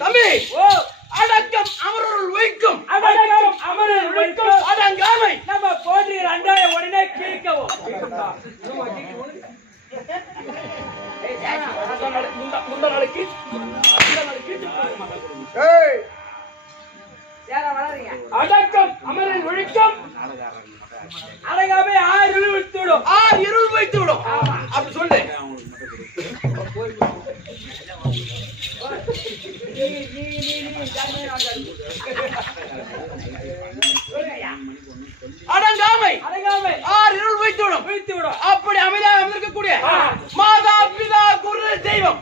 தம்பி அடக்கம் அமரருள் வைக்கும் அடங்காமை நம்ம போற்றி ரெண்டாய உடனே கீழ்க்கவும் முந்த நாளைக்கு அடக்கம் அமரில் ஒழிக்கும் அடங்காமை 6 இருள் வைத்து விடும் 6 இருள் வைத்து விடும் அப்படி சொல்லு அடங்காமை 6 இருள் வைத்து விடும் அப்படி அமைதியாக அமர்க்கக்கூடிய மாதா பிதா குரு தெய்வம்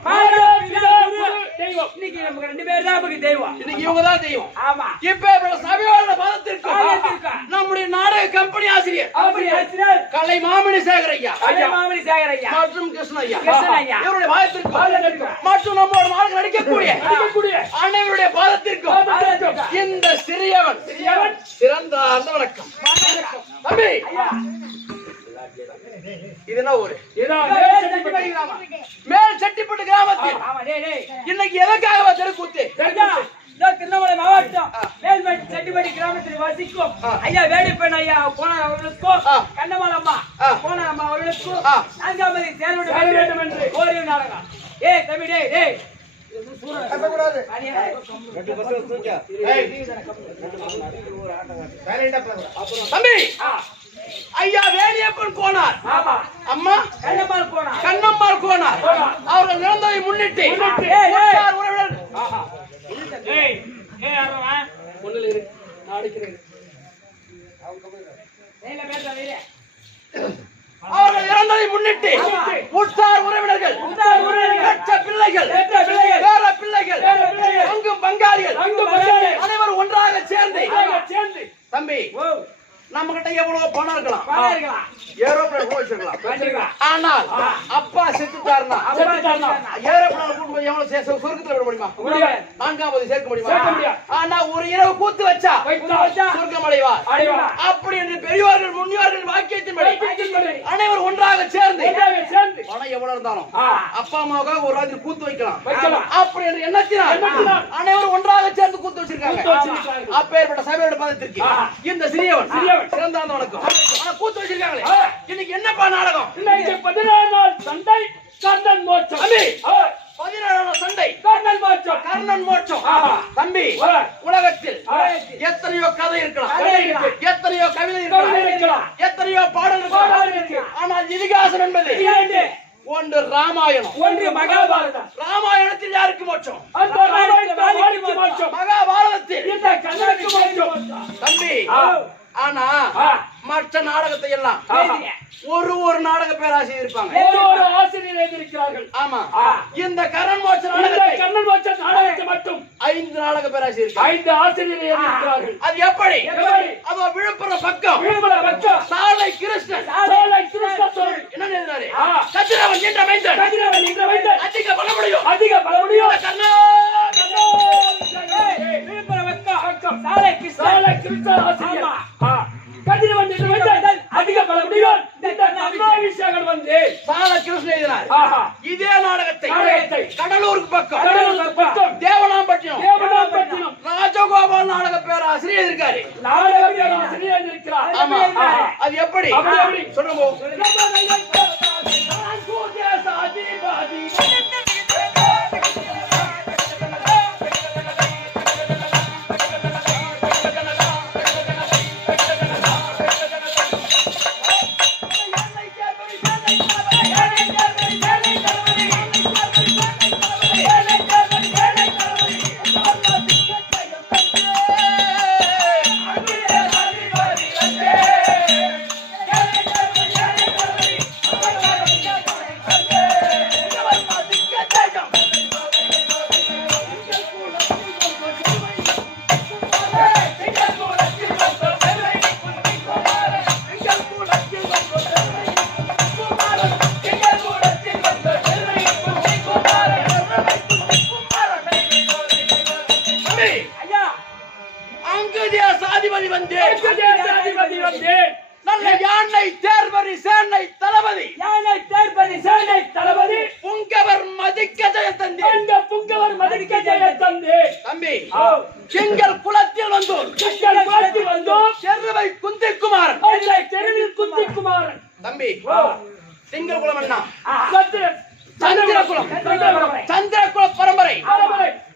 இன்னைக்கு நமக்கு 2 பேர் தான் நமக்கு தெய்வம் இன்னைக்கு இவங்க தான் தெய்வம் ஆமா இப்ப சபையோட பதத்திற்கு நம்முடைய நாடக கம்பெனி ஆசிரியர் கலை மாமணி சேகர் ஐயா மற்றும் கிருஷ்ண ஐயா இவருடைய பாதத்திற்கு மற்றும் நம்மோட நாடகம் நடிக்கக்கூடிய அனைவருடைய பாதத்திற்கும் இந்த சிறியவன் சிறந்த அந்த வணக்கம் தம்பி இது என்ன ஊரு மேல் செட்டிப்பட்டு கிராமத்தில் இன்னைக்கு எதற்காக தெருக்கூத்து திருவண்ணாமலை மாவட்டம் மேல்மேட்டு செட்டிப்பட்டி கிராமத்தில் வசிக்கும் ஐயா வேடிப்பன் ஐயா போனார் அவர்களுக்கும் கண்ணம்மாள் அம்மா போனார் அம்மா அவர்களுக்கும் 4ஆம் தேதி சேர வேண்டும் என்று கோரிய நாடகம். ஏய் தம்பி டேய் தம்பி ஐயா வேலியப்பன் கோனார் அம்மா கண்ணம்மாள் கோனார் அவர்கள் இறந்ததை முன்னிட்டு அவர்கள் இறந்ததை முன்னிட்டு உற்றார் உறவினர்கள் பிள்ளைகள் பேர பிள்ளைகள் அங்கும் பங்காளிகள் அனைவரும் ஒன்றாக சேர்ந்து தம்பி நம்ம கிட்ட எவ்வளவு பணம் இருக்கலாம் ஏரோப்ளேன் கூட வச்சிருக்கலாம் ஆனால் அப்பா செத்துட்டாருன்னா ஏரோப்ளேன் கூட்டு எவ்வளவு சொர்க்கத்துல விட முடியுமா 4ஆம் தேதி சேர்க்க முடியுமா ஆனா ஒரு இரவு கூத்து வச்சா சொர்க்கம் அடைவார் அப்படி என்று பெரியவர்கள் முன்னோர்கள் வாக்கியத்தின்படி அனைவரும் ஒன்றாக சேர்ந்து பணம் எவ்வளவு இருந்தாலும் அப்பா அம்மாவுக்காக ஒரு ராத்திரி கூத்து வைக்கலாம் அப்படி என்று எண்ணத்தினால் அனைவரும் ஒன்றாக சேர்ந்து கூத்து வச்சிருக்காங்க அப்பேற்பட்ட சபையோட பதத்திற்கு இந்த சிறியவன் சிறந்த வணக்கம் ஆனா கூத்து வச்சிருக்காங்களே இன்னைக்கு என்னப்பா நாடகம் இன்னைக்கு 14 நாள் சண்டை கர்ணன் மோட்சம் 14 நாள் சண்டை கர்ணன் மோட்சம் தம்பி உலகத்தில் எத்தனையோ கதை இருக்கலாம் எத்தனையோ கவிதை இருக்கலாம் எத்தனையோ பாடல் இருக்கலாம் ஆனால் இதிகாசம் என்பது ஒன்று ராமாயணம் ஒன்று மகாபாரதம் ராமாயணத்தில் யாருக்கு மோட்சம் மகாபாரதத்தில் தம்பி ஆனா மற்ற நாடகத்தை எல்லாம் ஒரு நாடக பேராசிரியர் இருப்பாங்க ஆமா இந்த கர்ணன் மோட்ச நாடகத்தை மட்டும் 5 நாடக பேராசிரியர் 5 ஆசிரியர்கள் அது எப்படி அது விழுப்புரம் பக்கம் சாலை கிருஷ்ணன் என்ன எழுதினாரு கதிரவன் என்ற மைந்தன் அதிக பல முடியும் விழுப்புரம் பக்கம் சாலை கிருஷ்ணன் ஆசிரியர் கதிரவன் என்ற மைந்தன் அதிக பல முடியும் இதே நாடகத்தை கடலூருக்கு பக்கம் தேவனாம்பட்டினம் ராஜகோபால் நாடக பேராசிரியர் இருக்காரு. நாடகத்தில் ஆசிரியர் எழுதியிருக்கிறார். ஆமா. அது எப்படி சொல்லுங்க. சாதிபதி வந்து நல்ல யானை தேர்பரி சேனை தளபதி புங்கவர் மதிக்க ஜெயத்தந்தி தம்பி எங்கள் குலத்தில் வந்தோர் செருவை குந்திக்குமாரன் தம்பி திங்கள் குலம் என்ன சந்திரகுல பரம்பரை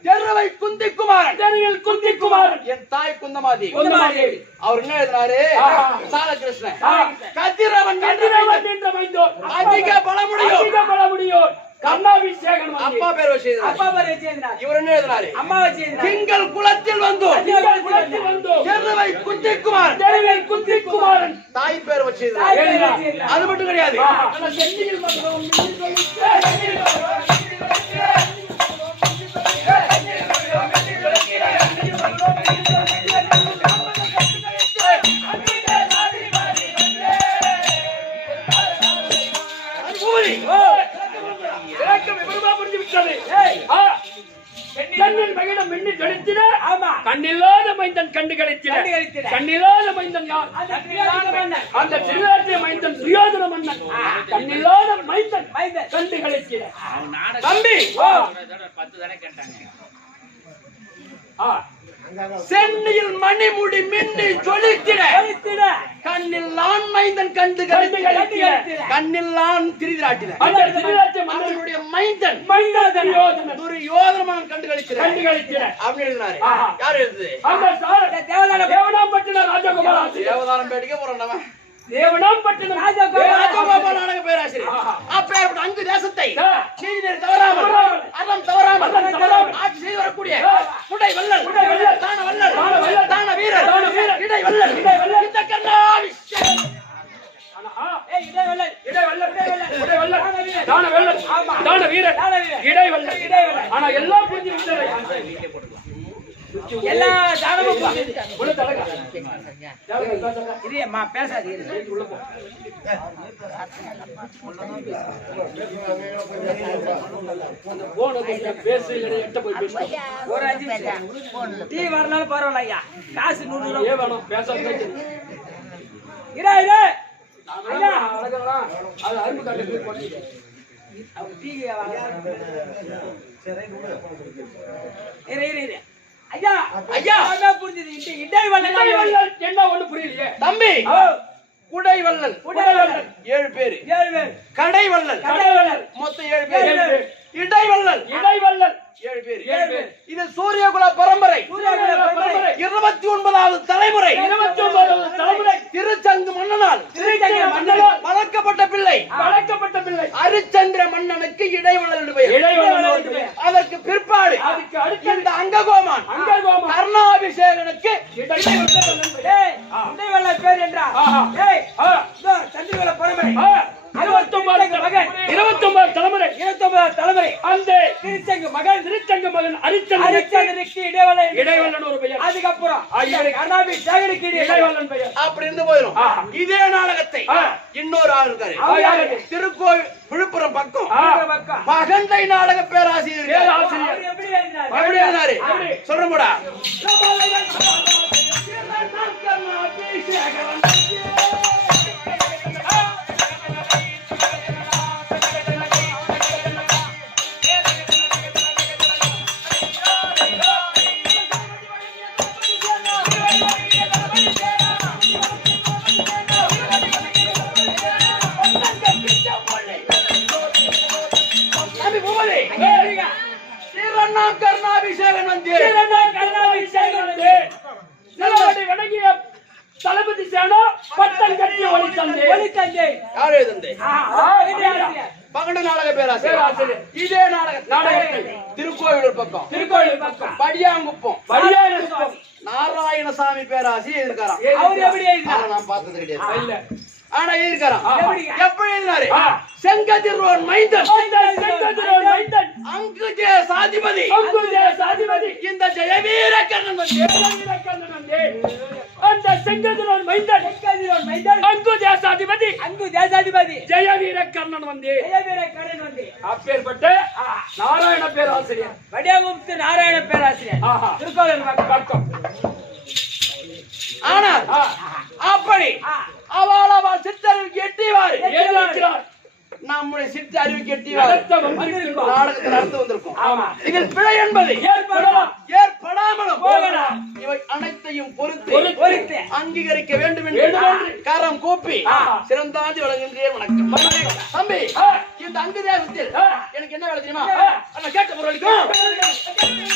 தெருவை குந்திக்குமாரன் என் தாய் குந்தமாதி அவர் என்ன எழுதினாரு? சாலகிருஷ்ணன் கதிரவன் என்ற மைந்தோர் அதிக பலமுடியோர் கர்ணாபிஷேகம் அப்பா பேர் வச்சு இவர் என்ன எழுதினாரு? திங்கள் குலத்தில் வந்தோர் தெருவை குந்திக்குமாரன் தாய் பேர் வச்சு அது மட்டும் கிடையாது. கண்ணில்லாத மைந்தன் கண்டு கிடைத்திட கண்ணில்லாத மைந்தன் யார்? அந்த திருநாட்டிய மைந்தன் சுயோதன மன்னன் கண்ணில்லாத மைந்தன் கண்டு கிடைத்திட தம்பி சென்னையில் மணிமுடி மின்னி ஜொலித்திட கண்ணில் நான் மைந்தன் கண்டு கண்ணில் நான் திரிதிராட்டின அவர்களுடைய மைந்தன் துரியோதனன் கண்டு கழித்திட அப்படின்னு எழுதினாரு. யார் எழுதுது? தேவனாம்பட்டின ராஜகோபால் தேவதானம் பேட்டிக்க போறோம். தேவனாம்பட்டினம் ராஜகோபால் நாடக பேராசிரியர் அப்பேற்பட்ட அங்கு தேசத்தை நீதிநெறி தவறாமல் அறம் தவறாமல் ஆட்சி செய்து வரக்கூடிய குடை வள்ளல் தான வீரர் இடை வள்ளல் இந்த கர்ணாபிஷேகம் ஆனா எல்லாம் புரிஞ்சு எல்லா தானமும் பேசாது ஒரு 5 டீ வரனாலும் பரவாயில்ல ஐயா, காசு 100 ரூபாய் வேணும். பேசாது ஐயா ஐயா புரிஞ்சது. என்ன ஒண்ணு புரியலையே தம்பி. குடை வள்ளல் 7 பேரு, கடை வள்ளல் மொத்தம் 7 பேரு, இடை வள்ளல் 7 பேரு. இது சூரியகுல பரம்பரை 29வது தலைமுறை திருச்சங்கு மன்னனால் வளர்க்கப்பட்ட பிள்ளை அரிச்சந்திர மன்னனுக்கு இடைவள்ளல் பெயர். அதற்கு பிற்பாடு இந்த அங்ககோமான் கர்ணாபிஷேகனுக்கு இடைவள்ளல் பேர் என்றார். சந்திரகுல பரம்பரை 29 தலைமுறை அந்த திருச்சங்கு மகன் அரிச்சந்திரனுக்கு இடைவள்ளன் ஒரு பெயர். அதுக்கப்புறம் கர்ணாபிஷேகனுக்கு இடைவள்ளன் பெயர். அப்படி இருந்து போயிடும். இதே நாடகத்தை இன்னொரு ஆள் இருக்காரு, திருக்கோவில் விழுப்புரம் பக்கம் பகந்தை நாடக பேராசிரியர் எப்படி எழுதினாரு சொல்றோம்டா. தந்தை இது ஆசிரியர். பகண்ட நாடக பேராசிரியர் பேராசிரியர். இதே நாடகத்தை திருக்கோவிலூர் பக்கம் திருக்கோயில் பக்கம் படியாங்குப்பம் சுவாமி. நாராயணசாமி பேராசிரியர் இருக்காராம். அவர் எப்படி எழுதினார்? ஆனா நான் பார்த்தது கிடையாது. இல்ல ஆனா எழுதிருக்காராம். எப்படிங்க? எப்படி எழுதினாரு? செங்கதிரோன் மைந்தன் செங்கதிரோன் மைந்தன் அங்குஜே சாதிபதி அங்குஜே சாதிபதி இந்த ஜெயவீர கர்ணன் ஜெயவீரகர்ணன் வந்தே. அந்த செங்கதிரோன் மைந்தன் செங்கதிரோன் மைந்தன் அங்கு தேசாதிபதி அங்கு தேசாதிபதி ஜெயவீரகர்ணன் வந்தே. ஜெயவீரகர்ணன் வந்து அப்பேற்பட்ட நாராயண பேராசிரியர் வடிவமுத்து நாராயண பேராசிரியர் ஆஹா. திருக்கோவில் பக்கம் ஆனால் அப்படி அவள் சித்தறிவுக்கு எட்டிவாரு ஏறியிருக்கிறார். நம்முடைய சித்த அறிவுக்கு எட்டிவாரு நடத்த வந்திருக்கிறோம். நாடகத்தில் நடந்து வந்திருக்கும். ஆமா. இதில் பிழை என்பது ஏற்படலாம். ஏற்படாமலும் போகலாம். இவை அனைத்தையும் பொறுத்து பொறுத்து அங்கீகரிக்க வேண்டும் வேண்டும் என்று என்று கரம் கூப்பி சிறந்தாதி வழங்குகின்றே வணக்கம். தம்பி இந்த அங்கு தேசத்தில் எனக்கு என்ன வேலை தெரியுமா? அண்ணா கேட்ட பொருளுக்கும்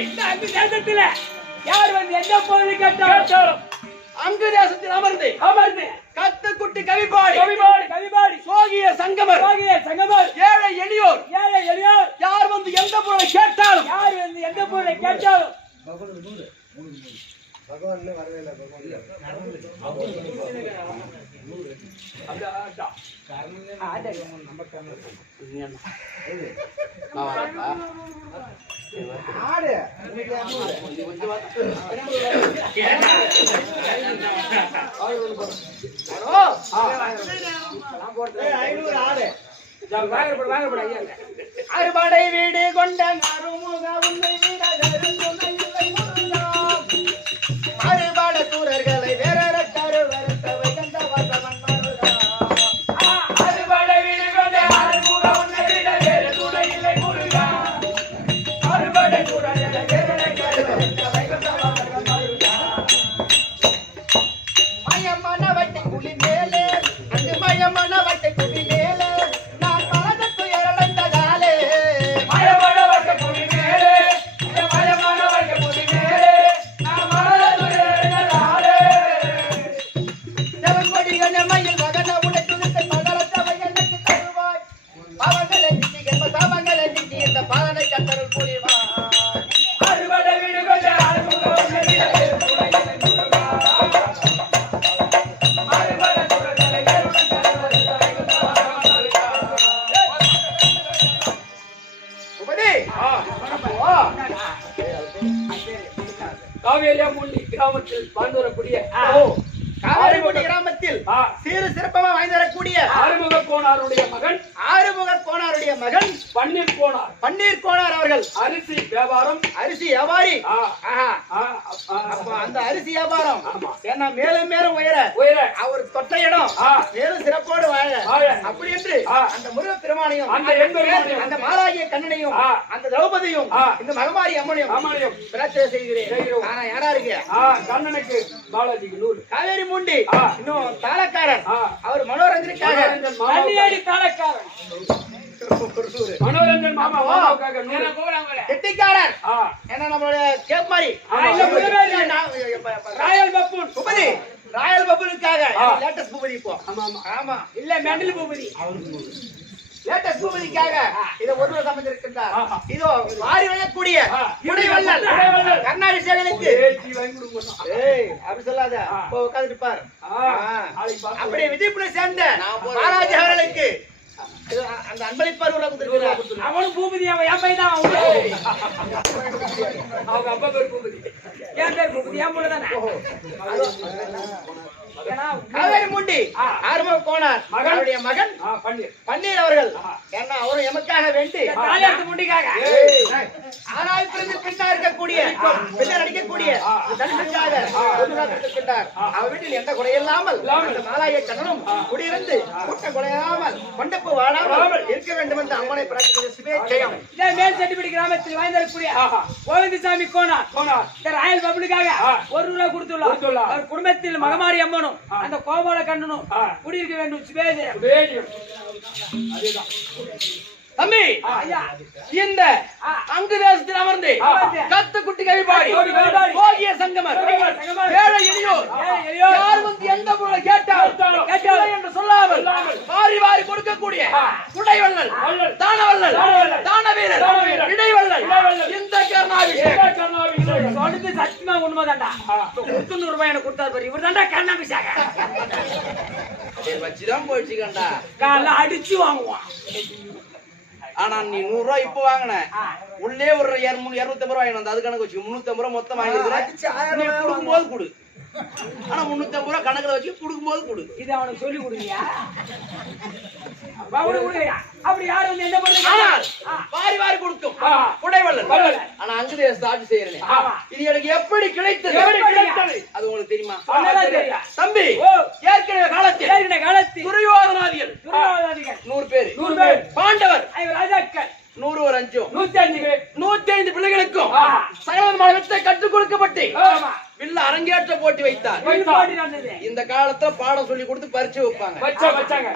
இந்த அங்கு தேசத்துல யார் வந்து எந்த பொருள் கேட்டாலும் அங்கு தேசத்தில் அமர்ந்து அமர்ந்து கத்துக்குட்டி கவிபாடி கவிபாடி கவிபாடி சோகிய சங்கமர் சோகிய சங்கமர் ஏழை எளியோர் ஏழை எளியோர் யார் வந்து எந்த பொருளை கேட்டாலும் யார் வந்து எந்த பொருளை கேட்டாலும் அறுபடை வீடு கொண்ட அருமுக உன்னை விட வேறொன்றுமில்லை முருகா. அறுபட சூரர்களை வேறறுத்தரு வருத்தவை கண்ட வசவன் மருகா. அறுபடை வீடு கொண்ட அருமுக உன்னை விட வேறு துணை இல்லை முருகா. அறுபடை சூரர்களை வேறறுத்தரு வருத்தவை கண்ட வசவன் மருகா. மயமனவட்டை குழி மேலே அங்கு மயமனவட்டை குழி மேலே நான் மனது துயரடைந்ததாலே மயமனவட்ட புலி மேலே, மயமனவட்ட புலி மேலே, நான் மனதுயர்ந்ததாலே. செவன்மொழிகள் எம்மையில் மகன உடை துணித்து மகளத்தவை எனக்கு தருவாய். பாவங்களை நீக்கி என்ப சாபங்களை நீக்கி இந்த பாலனை கத்தருள் புரிவாய். அறுபடை வீடு கொண்ட அருமுக உன்னை விட வேறு துணை இல்லை முருகா. அறுபடை சூரர்களை வேறறுத்தரு வருத்தவை கண்ட வசவன் மருகா. உபதி காவேரியாமுள்ளி கிராமத்தில் வாழ்ந்து வரக்கூடிய காவேரிமுடி கிராமத்தில் சீரு சிறப்பமா வாய்ந்து வரக்கூடிய ஆறுமுக கோனாருடைய மகன் ஆறுமுக கோனாருடைய மகன் பன்னீர் கோனார் பன்னீர் கோனார் அவர்கள் அரிசி வியாபாரம் அரிசி வியாபாரி. ஆ, ஆஹா. ஆ, அப்ப அந்த அரிசி வியாபாரம் ஆமா. ஏன்னா மேலும் மேலும் உயர உயர அவர் தொட்ட இடம் ஆ. மேலும் சிறப்போடு வாழ வாழ. அப்படி என்று ஆ. அந்த முருக பெருமானையும் அந்த எம்பெருமானையும், அந்த மாலாகிய கண்ணனையும் ஆ. அந்த திரௌபதியும் ஆ. இந்த மகமாரி அம்மனையும் அம்மனையும் பிரார்த்தனை செய்கிறேன். செய்கிறோம். ஆனா யாரா இருக்கு? கண்ணனுக்கு பாலாஜிக்கு நூறு காவேரி மூண்டி ஆ. இன்னும் தாளக்காரர் ஆ. அவர் மனோரஞ்சனுக்காக மனோரஞ்சன் மாமா கண்ணியடி தாளக்காரன் மனோரஞ்சன் மாமா மாமாவுக்காக நூறு கெட்டிக்காரர் ஆ, ஏன்னா நம்மளுடைய கேப் மாதிரி ஆமா. இல்ல, புதுமேரி. ராயல் பப்பூன் பூபதி ராயல் பபுலுக்காக ஆ. லேட்டஸ்ட் பூபதி இப்போ ஆமா ஆமா ஆமா இல்ல மெண்டல் பூபதி லேட்டஸ்ட் பூபதிக்காக இதை ஒருவர் சமைச்சிருக்கின்றார். ஆஹா. இதோ வாரி வழக்கூடிய ஆ. குடிவள்ளல் குடிவள்ளல். கர்நாடகனுக்கு ஏற்றி வாங்கி கொடுக்கணும். ஏய் அப்படி சொல்லாத ஆ. இப்போ உட்கார்ந்துட்டு பார். நாளைக்கு பார்த்து அப்படியே விஜயபுரை சேர்ந்த பாலாஜி அவர்களுக்கு இது அந்த அன்பளிப்பார் உள்ள கொடுத்திருக்கிறார். அவனும் பூபதி அவன் என் பையன் தான் அவங்க அப்பா பேர் பூபதி. என் பேர் பூபதி என் போல தானே ஏன்னா காவேரி மூண்டி ஆ. ஆறுமுக கோனார் மகன். அவருடைய மகன் பன்னீர் பன்னீர் அவர்கள் ஆ. ஏன்னா அவரும் எமக்காக வேண்டி தாலியாட்டு முண்டிக்காக ஆனால் பிறகு பின்னா இருக்கக்கூடிய பின்னர் நடிக்கக்கூடிய தனிமைக்காக கொடுத்திருக்கின்றார். அவர் வீட்டில் எந்த குறையில்லாமல் அந்த மாலாய கண்ணனும் குடியிருந்து கூட்ட குறையாமல் கொண்டப்பு வாழாமல் இருக்க வேண்டும் என்று அம்மனை பிரார்த்திக்கிற சிவே ஜெயம். இதே மேல்செட்டிப்பட்டி கிராமத்தில் வாழ்ந்திருக்கக்கூடிய கோவிந்தசாமி கோனார் இந்த ராயல் பப்ளிக்காக ₹1 கொடுத்துள்ளார். அவர் குடும்பத்தில் மகமாரி அம்மனும் அந்த கோபால கண்ணனும் குடியிருக்க வேண்டும். சிவே ஜெயம். தம்பி ஐயா இந்த அங்கு தேசத்தில் அமர்ந்து கத்து குட்டி கவிபாடி போகிய சங்கமர் ஏழை எளியோர் யார் வந்து எந்த பொருளை கேட்டால் என்று சொல்லாமல் வாரி வாரி கொடுக்கக்கூடிய குடைவள்ளல் தானவள்ளல் தானவீரர் இடைவள்ளல் இந்த கர்ணாபிஷேகம் சொன்னது சத்தியமா உண்மைதான்டா. ₹300 எனக்கு கொடுத்தாரு பாரு, இவர் தான்டா கர்ணாபிஷேகம். வச்சுதான் போயிடுச்சுக்கண்டா. காலைல அடிச்சு வாங்குவான். ஆனா நீ ₹100 இப்ப வாங்கின உள்ளே ஒரு ₹250 வாங்கினது அது கணக்கு வச்சு ₹350 மொத்தம் வாங்கிருக்கிறேன். நீ கொடுக்கும் போது கொடு. ஆனா ₹350 கணக்குல வச்சு கொடுக்கும் போது கொடு. இது அவனுக்கு சொல்லி கொடுங்கயா. அப்படி யாரும் வந்து என்ன பண்றீங்க? வாரி வாரி கொடுக்கும் குடைவள்ளல். ஆனா அங்கு தேசத்தை ஆட்சி செய்யறேன். இது எனக்கு எப்படி கிடைத்தது அது உங்களுக்கு தெரியுமா? தம்பி ஏற்கனவே காலத்தில் துரியோதனாதிகள் 100 பேர், பாண்டவர் ராஜாக்கள் 100 ஒரு 5 105 பிள்ளைகளுக்கும் சகலவிதமான வித்தை கற்றுக் கொடுக்கப்பட்டு வில்ல அரங்கேற்ற போட்டி வைத்தார். இந்த காலத்துல பாடம் சொல்லி கொடுத்து பரிச்சு வைப்பாங்க.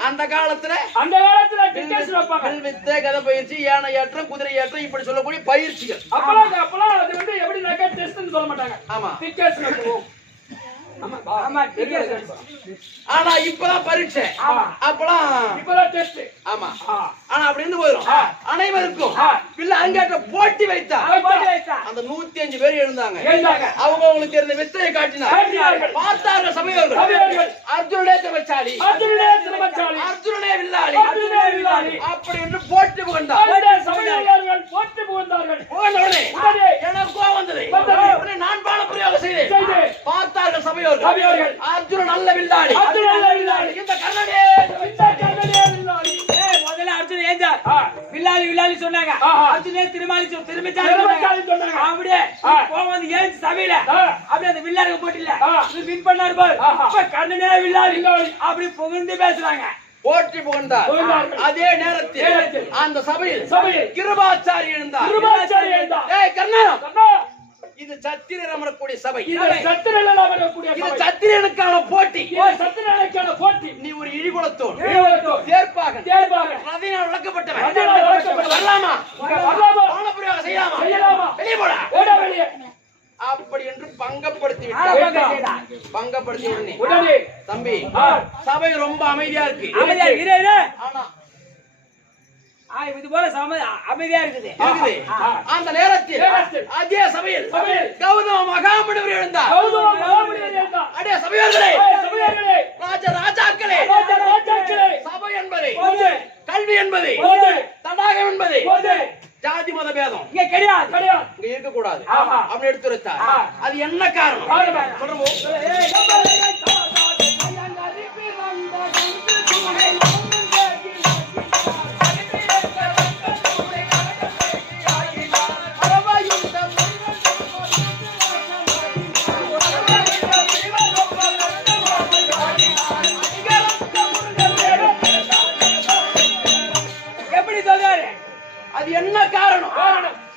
அந்த காலத்துல வில் வித்தை, கதை பயிற்சி, யானை ஏற்றம், குதிரை ஏற்றம் இப்படி சொல்லக்கூடிய பயிற்சிகள். சொல்ல மாட்டாங்க. ஆமா. ஆனா இப்பதான் பரீட்சை, அப்பெல்லாம் இப்பதான் டெஸ்ட். ஆமா. ஆனா அப்படி இருந்து போயிடும். அனைவருக்கும் வில்ல அரங்கேற்ற போட்டி வைத்தார். அந்த 105 பேர் எழுந்தாங்க. அவங்க அவங்களுக்கு தெரிந்த வித்தையை காட்டினார். பார்த்தார்கள் சபையோர்கள் அர்ஜுனனே திறமைசாலி, அர்ஜுனனே வில்லாளி அப்படி என்று போட்டி புகழ்ந்தார்கள். புகழ்ந்தவனே எனக்கு கோபம் வந்தது. நான் பாட பிரயோகம் செய்தேன். பார்த்தார்கள் சபையோர்கள் அர்ஜுனன் நல்ல வில்லாளி, இந்த கர்ணனே முதல்ல அர்ஜுன் ஏஞ்சார். வில்லாளி வில்லாளி சொன்னாங்க. அர்ஜுனே திருமாலிச்சாரி சொன்னாங்க. அப்படியே கோவம் வந்து ஏஞ்சி சபையில அப்படியே அந்த வில்லாளுக்கு போட்டில வின் பண்ணாரு பாரு. கர்ணனே வில்லாளி அப்படி புகழ்ந்து பேசுறாங்க. போற்றி புகழ்ந்தார். அதே நேரத்தில் அந்த சபையில் கிருபாச்சாரி எழுந்தார். ஏய் கர்ணா, இது சத்திரன் அமரக்கூடிய சபை. இது சத்திரனுக்கான போட்டி. நீ ஒரு இழிகுலத்தோன், தேர்ப்பாகன், ரதியினால் விளக்கப்பட்டவன். வரலாமா? வானப்பிரயோகம் செய்யலாமா? வெளியே போடா. அப்படி என்று பங்கப்படுத்தி விட்டார். பங்கப்படுத்தி உடனே தம்பி சபை ரொம்ப அமைதியா இருக்கு. ஆனா இது போல அமைதியா இருக்குது. அந்த நேரத்தில் அதே சபையில் கௌதம மகாமுனிவர் எழுந்தார். அடே சபையோர்களே, ராஜாக்களே, சபை என்பது, கல்வி என்பது, தடாகம் என்பது ஜாதி மத பேதம் இங்க கிடையாது, இங்க இருக்க கூடாது அப்படி எடுத்துரைத்தார். அது என்ன காரணம் சொல்றோம். அது என்ன காரணம்?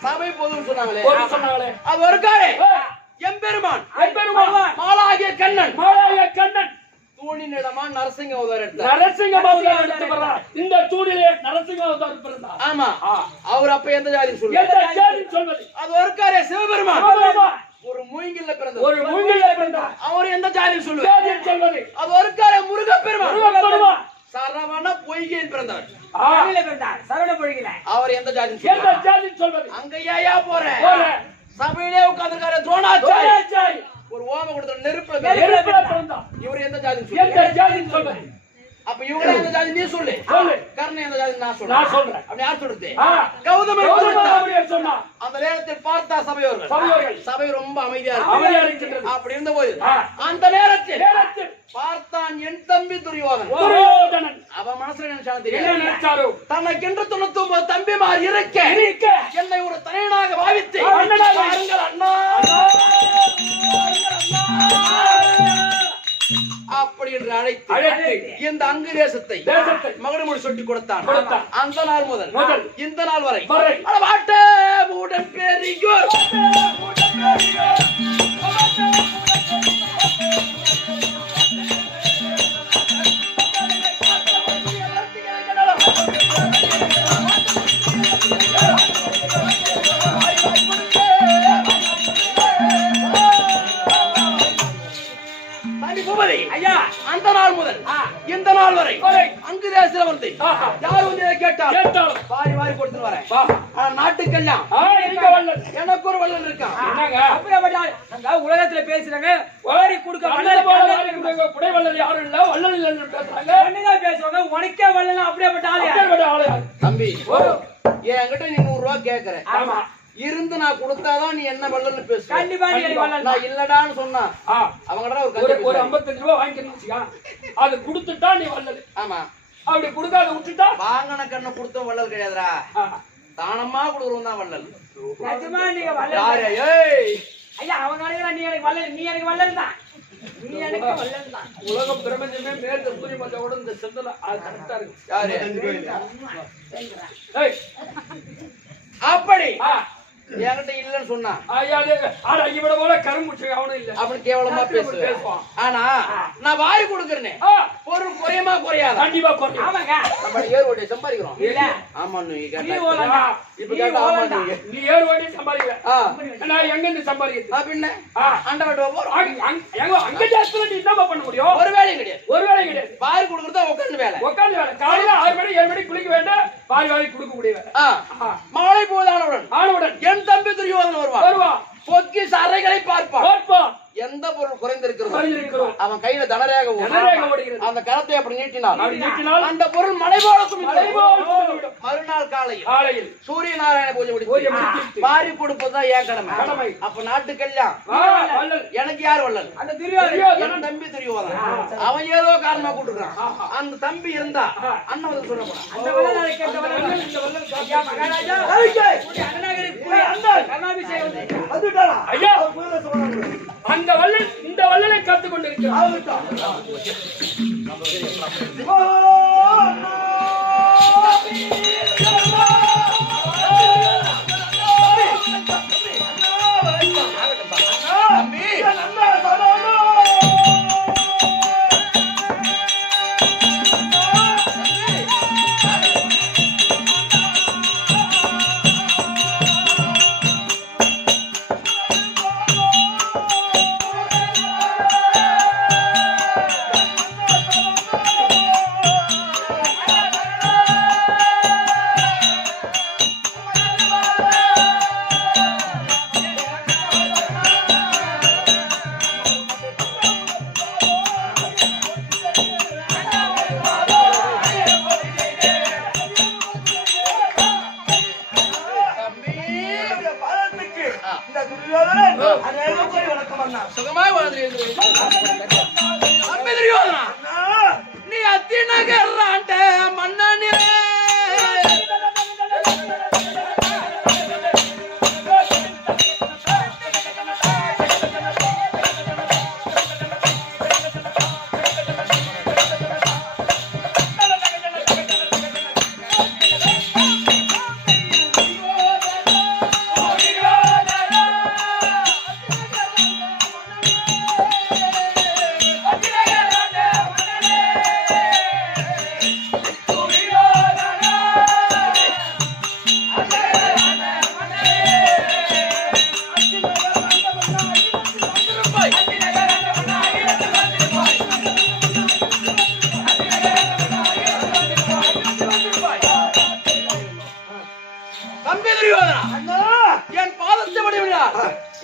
சபை பொதுன்னு சொன்னாங்களே, அது ஒரு காரே எம்பெருமான் மாலாகிய கண்ணன் தூணின் இடமா நரசிங்க அவதாரம் எடுத்தார். இந்த தூணிலே நரசிங்க அவதாரம் பிறந்தார். ஆமா. அவர் அப்ப எந்த ஜாதி சொல்வது? அது ஒரு காரே சிவபெருமான் ஒரு மூங்கில்ல பிறந்தார். அவர் எந்த ஜாதி சொல்வது? அது ஒரு காரே முருகப்பெருமான் சரவண பொய்கையில் பிறந்தவர். அவர் எந்த ஜாதி சொல்வது? அங்க ஏயா போற சபையிலே உட்கார்ந்திருக்காரு துரோணாச்சாரி. ஒரு ஓம கொடுத்த நெருப்புல பிறந்தார். இவர் எந்த ஜாதி சொல்வது? அப்ப இவங்க எந்த ஜாதி நீ சொல்லு. கர்ணன் எந்த ஜாதி நான் சொல்றேன். அப்படி யார் சொல்றது? கௌதமன் சொன்னா. அந்த நேரத்தில் பார்த்தா சபையோர்கள் சபை ரொம்ப அமைதியா இருக்கு. அப்படி இருந்த போது அந்த நேரத்தில் பார்த்தான் என் தம்பி துரியோதனன். அவன் மனசுல நினைச்சாரு தனக்கென்று 99 தம்பிமார் இருக்க என்னை ஒரு தனியனாக பாவித்து அண்ணா அப்ப அப்படி என்று அழைத்து இந்த அங்கு தேசத்தை மகுடமுடி சுட்டி கொடுத்தான். அந்த நாள் முதல் இந்த நாள் வரை வாட்ட மூடன் பெரியோர் ஐயா, அந்த நாள் முதல் இந்த நாள் வரை அங்கு தேசத்துல வந்து யார் வந்து கேட்டாலும் வாரி வாரி கொடுத்துட்டு வரேன். நாட்டுக்கெல்லாம் எனக்கு ஒரு வள்ளல் இருக்கான். அப்படியே உலகத்துல பேசுறாங்க வாரி கொடுக்க புடை வள்ளல் யாரும் இல்ல, வள்ளல் இல்ல பேசுறாங்க. பேசுவாங்க உனக்கே வள்ளல் அப்படியே ஆளு. தம்பி என்கிட்ட நீ 100 ரூபாய் கேக்குற, இருந்து நான் கொடுத்தாதான் நீ என்ன வள்ளல்னு பேசு. கண்டிப்பா நான் இல்லடான்னு சொன்னா அவங்க ஒரு 55 ரூபாய் வாங்கிக்கணும், அது கொடுத்துட்டா நீ வள்ளல். ஆமா, அப்படி கொடுக்காத விட்டுட்டா வாங்கின கண்ணை கொடுத்த வள்ளல் கிடையாதுரா, தானமா கொடுக்குறவன் தான் வள்ளல். நிஜமா நீங்க வள்ளல் ஐயா. அவங்க நினைக்கிறா நீ எனக்கு வள்ளல், நீ எனக்கு வள்ளல் தான், நீ எனக்கு வள்ளல் தான். உலகம் பிரபஞ்சமே மேல சூரிய மண்டலோட இந்த செந்தல கரெக்டா இருக்கு. யாரு அப்படி என்கிட்ட இல்லன்னு சொன்னா இவட போல கரும்புச்சு அவனும் இல்ல அப்படி கேவலமா பேசுவான். ஆனா நான் வாரி கொடுக்கறேனே பொருள் குறையமா குறையாது, கண்டிப்பா குறையும். ஆமாங்க, நம்ம ஏர் ஓடி சம்பாதிக்கிறோம். இல்ல ஆமா, நீ ஏர் ஓடி சம்பாதிக்கிற, நான் எங்க இருந்து சம்பாதிக்கிறது? பின்ன அண்டவட்டு அங்க ஜாஸ்தியா நீ என்ன பண்ண முடியும்? ஒரு வேலையும் கிடையாது, ஒரு வேலையும் கிடையாது. வாரி கொடுக்கறதா உட்காந்து வேலை. காலையில 6 மணி 7 மணி குளிக்க வேண்டாம், வாரி கொடுக்க முடியாது. மாலை போதானவுடன் என் தம்பி துரியோதனன் வருவான். பொக்கிஷ அறைகளை பார்ப்பான். எந்த பொருள் குறைந்திருக்கிறதோ அவன் கையில தனரேக ஓடுகிறது. அந்த கரத்தை அப்படி நீட்டினால் அந்த பொருள் மலை போல மறுநாள் காலையில் சூரிய நாராயண பூஜை முடிச்சு வாரி கொடுப்பதுதான் என் கடமை. அப்ப நாட்டுக்கெல்லாம் எனக்கு யார் வள்ளல்? என் தம்பி துரியோதனன். அவன் ஏதோ காரணமா கூட்டுக்கிறான். அந்த தம்பி இருந்தா அண்ணன் வந்து அந்த வள்ளல் இந்த வள்ளலை காத்துக் கொண்டிருக்கிறார். சுகமா நீ அத்திநகர்றாண்ட மன்னனே என் பாதத்தை வடிவினார்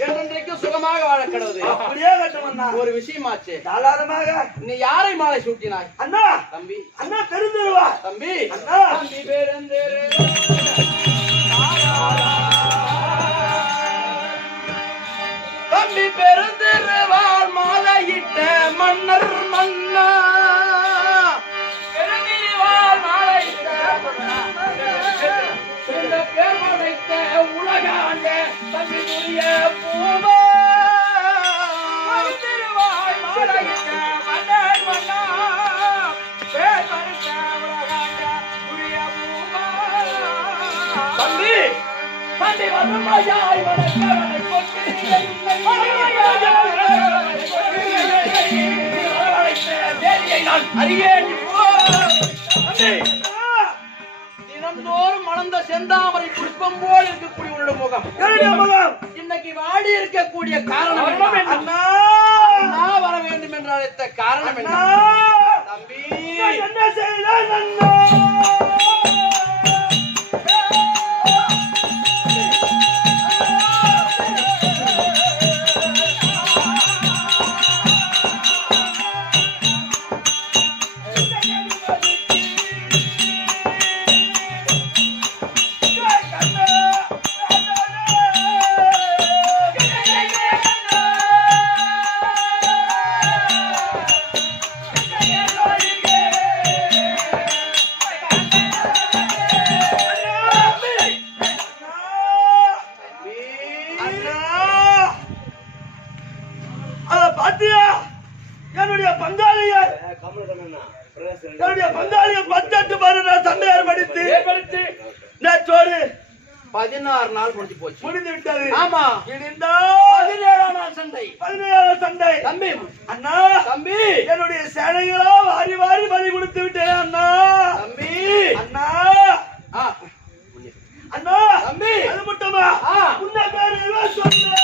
என்றென்றைக்கு சுகமாக வாழ கடவுது. ஒரு விஷயமாச்சு, நீ யாரை மாலை சூட்டினாய்? அண்ணா தம்பி, அண்ணா தெரிஞ்சிருவா தம்பி, அண்ணா தம்பி பேரந்தேரு தம்பி பெருந்திருவாள் மாலையிட்ட மன்னர் மன்னா பெருந்திருவாள் மாலையிட்ட இந்த பேர் படைத்த உலகாண்ட தம்பி துரிய பூவா திருவாய் மாலையிட்ட மன்னர் மன்னா தம்பி தம்பி வசமாயாய் வளர்ந்தவனை நான் அறியேன். தம்பி தினந்தோறும் மலர்ந்த செந்தாமரை புஷ்பம் போல் இருக்கக்கூடிய உன்னோட முகம் இன்னைக்கு வாடி இருக்கக்கூடிய காரணம் என்ன? அண்ணா அண்ணா வர வேண்டும் என்று அழைத்த காரணம் என்ன? தம்பி என்ன செய்தான் அண்ணா? என்னுடைய பங்காளியை 18 வருடம் சண்டை ஏற்படுத்தி நேற்றோடு 16 நாள் முடிஞ்சு போச்சு. முடிந்து விட்டது. ஆமா, 17ஆம் நாள் சண்டை. 17ஆம் சண்டை. தம்பி அண்ணா தம்பி என்னுடைய சேனைகளோ வாரி வாரி பலி கொடுத்து விட்டேன் அண்ணா. தம்பி அண்ணா அண்ணா தம்பி அது மட்டுமா உன்ன பேரு சொன்ன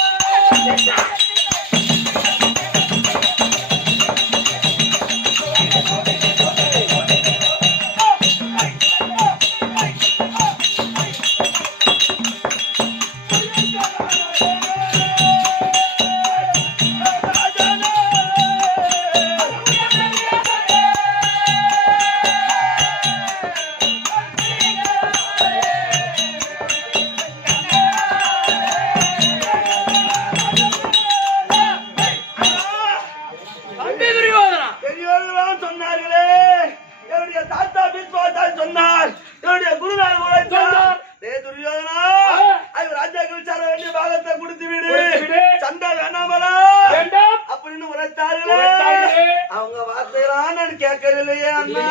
அவங்க வார்த்தையெல்லாம் நான் கேட்கவில்லையே அண்ணா.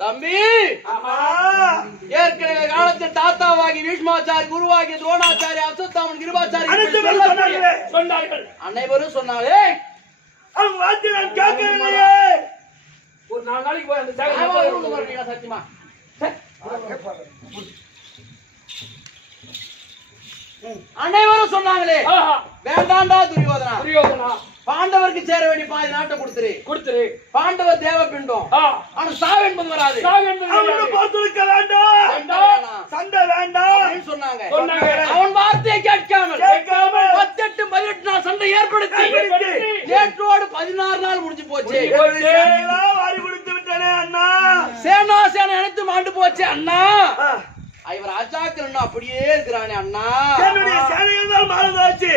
தம்பி ஏற்கனவே காலத்தில் தாத்தாவாகி பீஷ்மாச்சாரி குருவாகி துரோணாச்சாரி அசுத்தாமன் கிருபாச்சாரி சொன்னார்கள். அனைவரும் சொன்னாலே அவங்க வார்த்தை நான் கேட்கவில்லையே. ஒரு 4 நாளைக்கு போய் அந்த சத்தியமா அனைவரும் சொன்னாங்களே வேண்டாண்டா துரியோதனா பாண்டவருக்கு சேர வேண்டிய பாதி நாட்டை கொடுத்துரு பாண்டவர் தேவ பிண்டம் ஆனா சாவு என்பது வராது பார்த்திருக்க வேண்டாம் சண்டை வேண்டாம் சொன்னாங்க அவன் வார்த்தையை கேட்காமல் 18 நாள் சண்டை ஏற்படுத்தி நேற்றோடு 16 நாள் முடிஞ்சு போச்சு. வாரி கொடுத்து விட்டனே அண்ணா. சேனா சேனை அனைத்து மாண்டு போச்சு அண்ணா. இவர் ராஜாக்கள் இன்னும் அப்படியே இருக்கிறானே அண்ணா. என்னுடைய சேனைகள் தான் மாறுதாச்சு.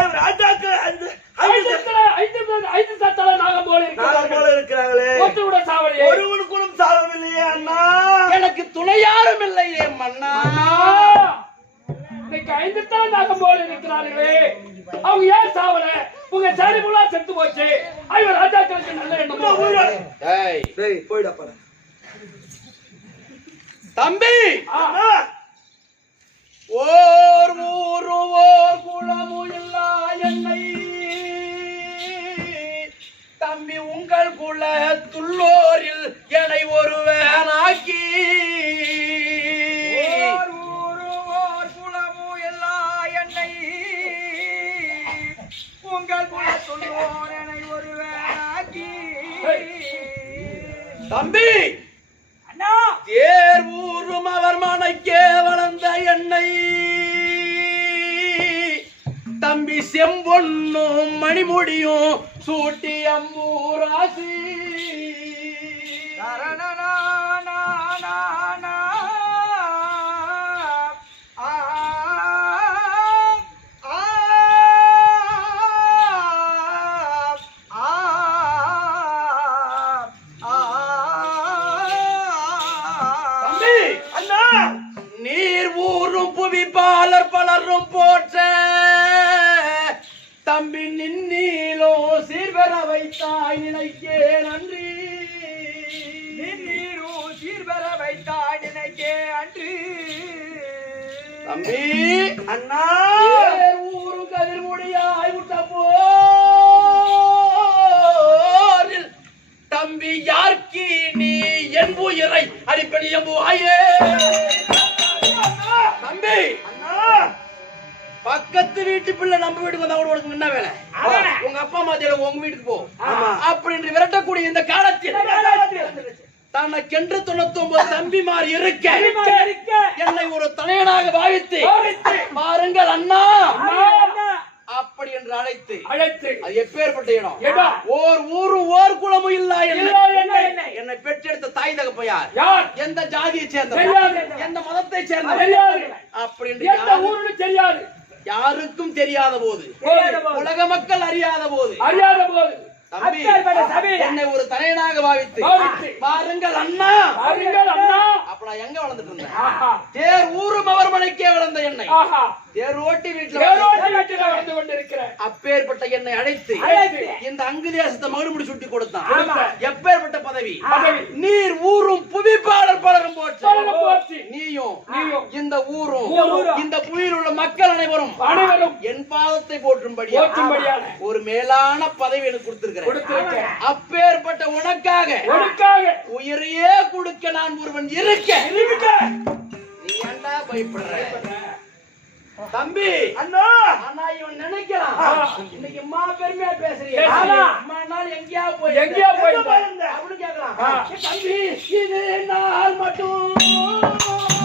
இவர் ராஜாக்கள் ஐந்து சத்தல நாகம் போல இருக்கிறாங்களே. ஒருவனுக்கும் சாவவில்லையே அண்ணா. எனக்கு துணை யாரும் இல்லையே மன்னா. இன்னைக்கு 5 தான் நாகம் போல இருக்கிறார்களே. அவங்க ஏன் சாவல? உங்க சேனை முழா செத்து போச்சு. இவர் ராஜாக்களுக்கு நல்ல எண்ணம். போயிடப்பா தம்பி ஓர் ஊரு ஓர் குளமு இல்லா என்னை தம்பி உங்கள் குலத்துள்ளோரில் என்னை ஒருவனாக்கி ஓர் ஊரு ஓர் குளமு இல்லா என்னை உங்கள் குலத்துள்ளோர் என்னை ஒருவனாக்கி தம்பி தேர் ஊரும் அவர் மனைக்கே வளர்ந்த எண்ணெய் தம்பி செம்பொன்னும் மணிமுடியும் சூட்டி அம்பூராசி புவிப்பாளர் பலரும் போற்ற தம்பி நின்னீலோ சீர்வர வைத்தாய் நினைக்கே நன்றி. நின்னீரோ சீர்வர வைத்தாய் நினைக்கே அன்றி. தம்பி அண்ணா ஊரு கதிர்முடியாய் விட்ட போரில் தம்பி யார்க்கு நீ என்புயிரை அடிப்படி எம்புவாயே தம்பி அண்ணா பக்கத்து வீட்டு பிள்ளை நம்ம வீட்டுக்கு வந்தா கூட உனக்கு என்ன வேலை அதானே. உங்க அப்பா அம்மா தேட உங்க வீட்டுக்கு போ ஆமா. அப்படின்னு விரட்டக்கூடிய இந்த காலத்தில் தனக்கென்று 99 தம்பிமார் இருக்க என்னை ஒரு தலைவனாக பாவித்து பாருங்கள் அண்ணா அப்படி என்று அழைத்து அது எப்பேற்பட்ட இடம் ஓர் ஊரு ஓர் குலமும் இல்ல என்னை பெற்றெடுத்த தாய் தகப்பையார் எந்த ஜாதியை சேர்ந்தவர் எந்த மதத்தை சேர்ந்தவர் அப்படி என்று தெரியாது யாருக்கும் தெரியாத போது உலக மக்கள் அறியாத போது தம்பி என்னை ஒரு தலைவனாக பாவித்து பாருங்கள் அண்ணா அப்ப நான் எங்க வளர்ந்துட்டு இருந்தேன் தேர் ஊரும் அவர் மனைக்கே வளர்ந்த என்னை தேர் ஓட்டி வீட்டுல வந்து கொண்டிருக்கிறேன் அப்பேற்பட்ட என்னை அழைத்து இந்த அங்கு தேசத்தை மறுபடி சுட்டி கொடுத்தான் எப்பேற்பட்ட பதவி நீர் ஊரும் புவிப்பாளர் பலரும் போச்சு நீயும் இந்த ஊரும் இந்த புவியில் உள்ள மக்கள் அனைவரும் என் பாதத்தை போற்றும்படியாக ஒரு மேலான பதவி எனக்கு கொடுத்திருக்கிறேன் அப்பேற்பட்ட உனக்காக உயிரையே கொடுக்க நான் ஒருவன் இருக்க நீ ஏன்டா பயப்படுற தம்பி அண்ணா ஆனா இவன் நினைக்கலாம் இன்னைக்கு அம்மா பெருமையா பேசுறீங்க அம்மா நாள் எங்கேயா போய் அப்படின்னு கேட்கலாம் தம்பி இது நாள் மட்டும்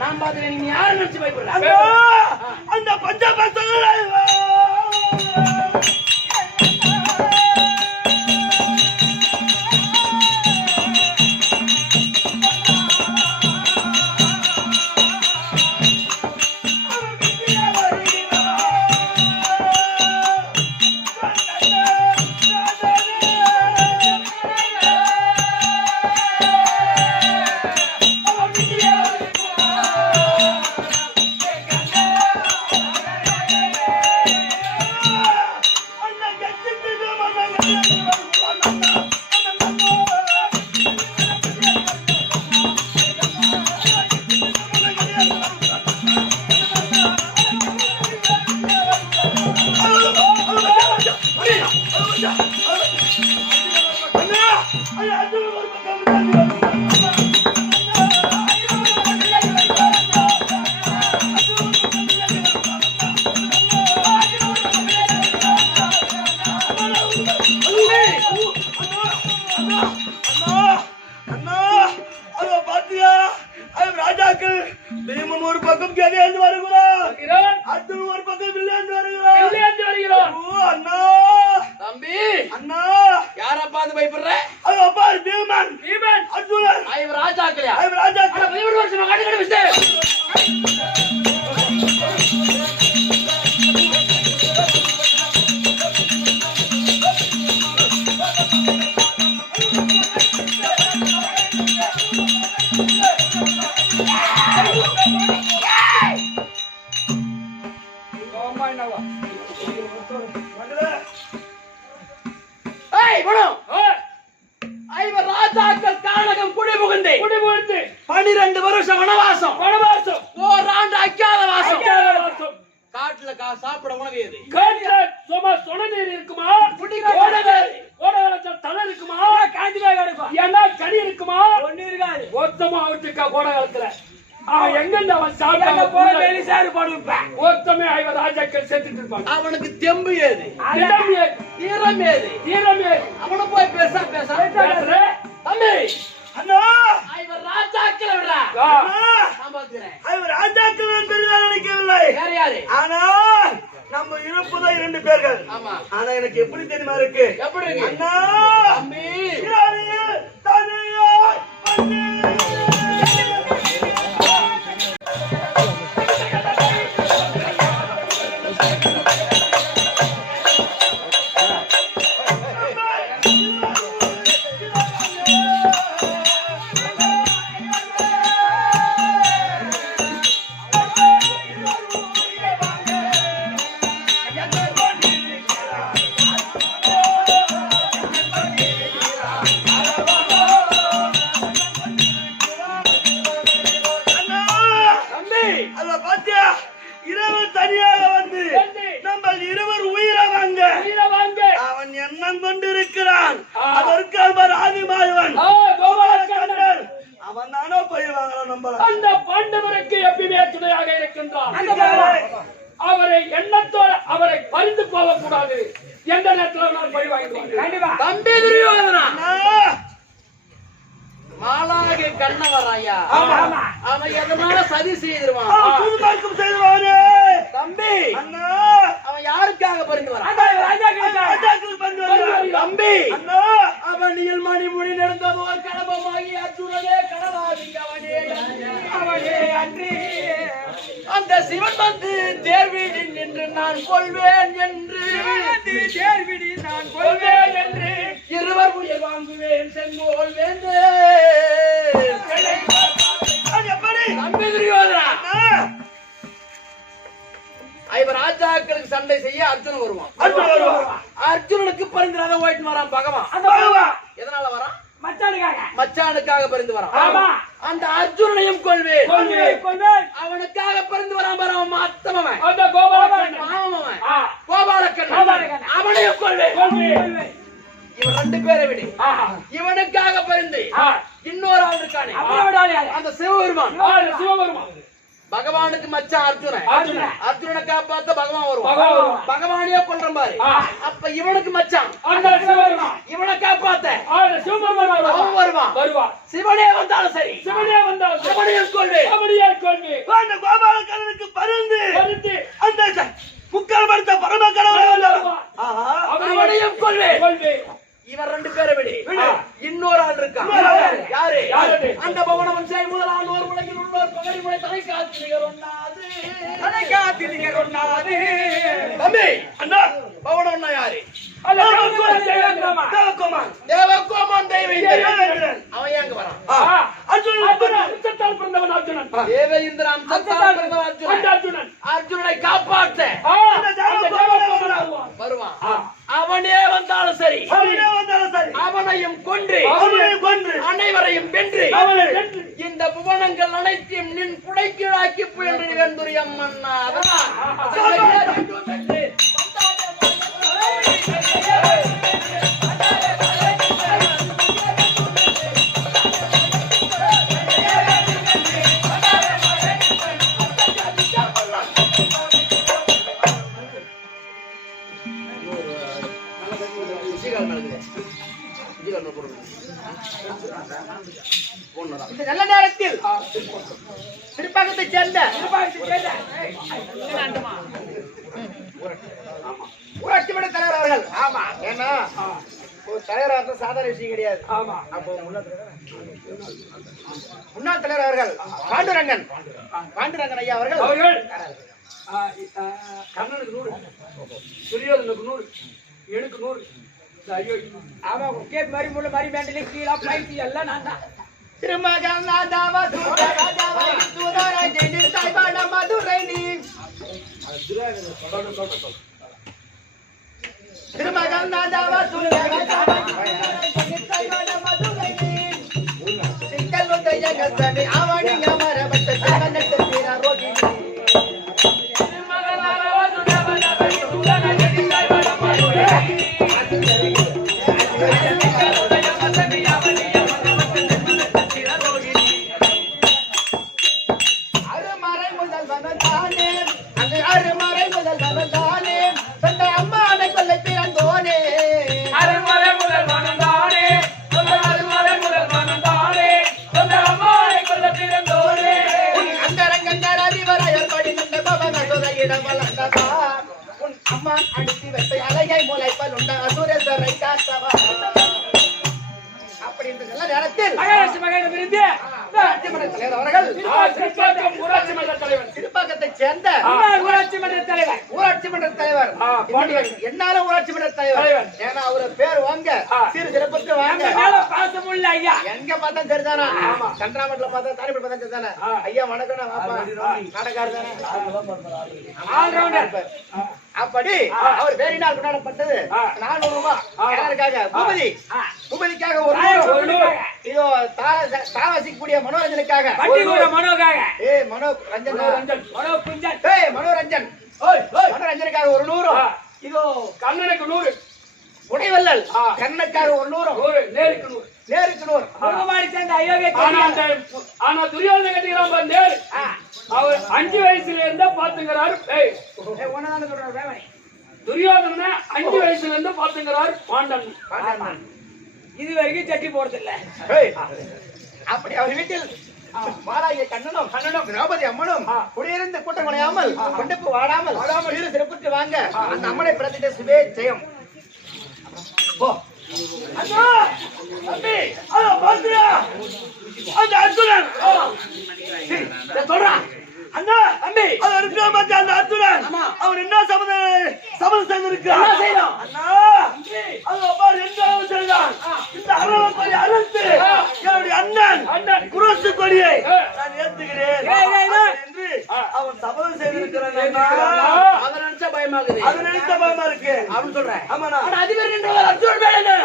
நான் பாத்துறேன் நீங்க யாரை நினைச்சு பயப்படுற அந்த பஞ்ச பசங்க ஒரு பக்கம் கேட்டு வருகிறோம் அடுத்து ஒரு பக்கம் வில்லேந்து வருகிறோம் அண்ணா தம்பி அண்ணா யார பாத்து பயப்படுற அது அப்பா பீமன் அர்ஜுனன் ஐவ ராஜாக்களையா ஐவ ராஜாக்கள் 17 வருஷமா காட்டு மிஸ்டர் கானகம் குடிபுகுந்து 12 வருஷம் வனவாசம் ஓராண்டு அக்காத வாசம் காட்டுல சாப்பிட உணவு எது இருக்குமா தலை இருக்குமா காஞ்சி கடி இருக்குமா ஒண்ணு இருக்காது மொத்தமா அவிட்டுக்கா கோடை காலத்துல எங்க அவன் சாப்பிட போய் வெளிசாரு போடுவேன் மொத்தமே 50 ராஜாக்கள் சேர்த்துட்டு இருப்பாங்க அவனுக்கு தெம்பு ஏது இடம் ஏது? ஈரம் ஏது ஈரம் ஏது? அவனை போய் பேச பேசுற? தம்பி அண்ணா இவர் ராஜாக்களை விடுறா அண்ணா நான் பாத்துக்கிறேன். அவர் ராஜாக்கள் நான் பெரிதாக நினைக்கவில்லை. வேற யாரு? ஆனா நம்ம இருப்பதா 2 பேர்கள். ஆமா. ஆனா எனக்கு எப்படி தெரியுமா இருக்கு? எப்படி இருக்கு? அண்ணா தம்பி இராணியில் தனியாய் வந்து அத பாத்தியா இரவன் தனியாக வந்து நம்ம இருவர் உயிரை வாங்க அவன் எண்ணம் கொண்டிருக்கிறான். அதற்கு அவர் ஆதிமாயவன் கோபாலக்கண்ணன் அவன் தானோ போய் வாங்கலாம். நம்ம அந்த பாண்டவருக்கு எப்பயுமே துணையாக இருக்கின்றான். அவரை எண்ணத்தோடு அவரை பறிந்து போகக்கூடாது. எந்த நேரத்தில் நான் போய் வாங்கிடுவாங்க. தம்பி துரியோதனா மாலாக கண்ணவராயா அவன் எதனால சதி செய்திருவான். புதுமார்க்கம் செய்வானே தம்பி அண்ணா அவன் யாருக்காக பறிந்து வரான்? ராஜாக்களுக்கு வந்து வருவான். தம்பி அண்ணா அவனியில் மணிமொழி நடந்ததோ கடபமாகி அச்சுடனே கடலாகி அவனே அன்றி அந்த சிவன் வந்து தேர்வீடில் நின்று நான் கொள்வேன் என்று தேர்விடில் நான் கொள்வேன் என்று இருவர் உயிர் வாங்குவேன் செங்கோல் வேந்தே. அது எப்படி தம்பி துரியோதனா அண்ணா இவர் ராஜாக்களுக்கு சண்டை செய்ய அர்ஜுனன் வருவான். அண்ணா வருவான். அர்ஜுனனுக்கு பரிந்துராத ஓய்ட்டு வரான் பகவான். வருவான். எதனால வரான்? மச்சானுக்காக மச்சானுக்காக பரிந்து வரான். ஆமா. அந்த அர்ஜுனனையும் கொள்வேன் கொள்வேன் அவனுக்காக பரிந்து வரான் பாரு அவன் அத்தமவன் அந்த கோபாலக்கண்ணன் மாமவன் ஆ. கோபாலக்கண்ணன் அவனையும் கொள்வேன். கொள்வேன் இவன் 2 பேரை விடு. ஆஹா. இவனுக்காக பரிந்து ஆ. இன்னொரு ஆள் இருக்கானே அவனோட ஆளு யாரு? அந்த சிவபெருமான் சிவபெருமான் பகவானுக்கு மச்சான் அர்ஜுனன். அர்ஜுனன். அர்ஜுனனை காப்பாத்த பகவான் பகவான் வருவான். வருவான். பகவானையே கொல்றான் பாரு. ஆ. அப்ப இவனுக்கு மச்சான் அந்த சிவபெருமான் இவனை காப்பாத்த சிவபெருமான் அவன் வருவான். வருவான். சிவனே வந்தாலும் சரி சிவனே வந்தால் அவனையும் கொள்வேன். அப்படியே கொள்வேன். அந்த கோபாலக்கண்ணனுக்கு பருந்து பறித்து அந்த முக்கால் படுத்த பரம கடவுளை வந்தவன். ஆஹா அவனையும் கொள்வேன். கொள்வேன். இவன் 2 பேரை விடு. இன்னொரு ஆள் இருக்கான். யாரு? யாரு? அந்த பவனவன் செய் முதலான் ஒரு உலகில் உள்ளோர் பகடி முறை தலை காத்து நிகர் ஒண்ணாது. தம்பி அண்ணா பவனவன்னா யாரு? அல்ல தேவகுமாரன். தேவகுமார் தேவகோமான் தெய்வீந்திரன். தேவேந்திரன். அவன் ஏங்க வரான்? அர்ஜுனன் உச்சத்தால் பிறந்தவன் அர்ஜுனன். தேவேந்திரன் சத்தால் பிறந்த அர்ஜுனன். அந்த அர்ஜுனன் அர்ஜுனனை காப்பாற்ற அந்த தேவகுமாரன் வருவான். அவனே வந்தாலும் சரி அவனே வந்தாலும் சரி அவனையும் கொன்று அவனையும் கொன்று அனைவரையும் வென்று அவனை வென்று இந்த புவனங்கள் அனைத்தையும் நின் புடைக்கீழாக்கி புயன்று வெந்துரியம் மன்னா. இந்த நல்ல நேரத்தில் திருப்பகத்தை சேர்ந்த ஊராட்சி மன்ற தலைவர் அவர்கள். ஆமா, ஏன்னா ஒரு தலைவராக சாதாரண விஷயம் கிடையாது. ஆமா. அப்போ முன்னாள் தலைவர் அவர்கள் பாண்டுரங்கன் ஐயா அவர்கள் கண்ணனுக்கு 100, துரியோதனுக்கு 100, எனக்கு 100. ஆமா, கேப் மாதிரி முள்ள மாதிரி மேண்டலி கீழா பிளைட் எல்லாம் நான் தான். திருமகன் ராஜாவா சூதாரா ஜெயந்தி சாய்பாட மதுரை நீ திருமகன் ராஜாவா சூதாரா சாய்பாட மதுரை நீ சிக்கல் வந்து ஜெகத்தனி அவனி அமர பட்ட ஜெகனத்து தீரா ரோகி திருமகன் ராஜாவா சூதாரா ஜெயந்தி சாய்பாட மதுரை அருமறை முதல் மனந்தானே சொந்த அம்மாவை கொல்ல பிறந்தோரே உன் அந்தரங்கங்கள் அறிவராயர் படி நின்ற பவன சுதையிடம் வளர்ந்தவா உன் அம்மா அடித்து வைத்த அழகை முளைப்பல் உண்ட அசுரேஸ்வரை காத்தவா அப்படி இந்த நல்ல நேரத்தில் மகாராஷ்டிர மகனிடம் இருந்து ஊராட்சி மன்ற தலைவர் அவர்கள் திருப்பாக்கம் ஊராட்சி மன்ற தலைவர் திருப்பாக்கத்தைச் சேர்ந்த முன்னாள் ஊராட்சி மன்ற தலைவர் ஊராட்சி மன்ற தலைவர் பாண்டியன். என்னால ஊராட்சி மன்ற தலைவர் ஏன்னா அவரு பேர் வாங்க சிறு சிறப்புக்கு வாங்க நம்ம மேல பாசமுள்ள ஐயா எங்க பார்த்தா சரிதானா சந்திராமட்டில் பார்த்தா தானிப்படி பார்த்தா சரிதானே ஐயா வணக்கம் நான் வாப்பா நாடகார் தானே ஆல்ரவுண்டர் அப்படி அவர் பேரினால் கொண்டாடப்பட்டது 400 ரூபாய் யாருக்காக பூபதிக்காக ஒரு நூறு. இதோ தாராசிக்கூடிய மனோரஞ்சனுக்காக பட்டி கூட மனோகாக மனோ ரஞ்சன் மனோ குஞ்சன் மனோரஞ்சன் மனோரஞ்சனுக்காக ஒரு 100. இதோ கண்ணனுக்கு 100 உடைவல்லல் கண்ணனுக்காக ஒரு 100 நேருக்கு 100 நேருக்கு 100 முகமாடி சேர்ந்த அயோக்கிய ஆனா துரியோதனை கட்டிக்கிறான் பாரு நேரு அவர் 5 வயசுல இருந்தா பாத்துக்கிறாரு ஒன்னதான் சொல்றாரு வேலை துரியோதன 5 வயசுல இருந்து பாத்துக்கிறாரு பாண்டன் இது வரைக்கும் சட்டி போடுறது இல்ல அப்படி அவர் வீட்டில் மாலாகிய கண்ணனும் திரௌபதி அம்மனும் குடியிருந்து கூட்டம் குறையாமல் கொண்டப்பு வாடாமல் இரு சிறப்புக்கு வாங்க அந்த அம்மனை பிரதிட்ட சுபே ஜெயம் போ அண்ணா தம்பி அத பாத்தியா அந்த அர்ஜுனன் சொல்றான் அண்ணா தம்பி அது இருக்கிற மாதிரி அந்த அர்ஜுனன் அவன் என்ன சபதம் செய்திருக்கான் என்ன செய்யணும்? அண்ணா அது பாரு என்ன செய்தான் இந்த அரவப்படி அறுத்து என்னுடைய அண்ணன் குரோசு கொடியை நான் ஏத்துகிறேன் என்று அவன் சபதம் செய்திருக்கிறான் அதை நினைச்சா பயமாகுது அது நினைத்த பயமா இருக்கு அப்படின்னு சொல்றேன் ஆமாண்ணா அதிபர் என்றவர் அர்ஜுன் வேலை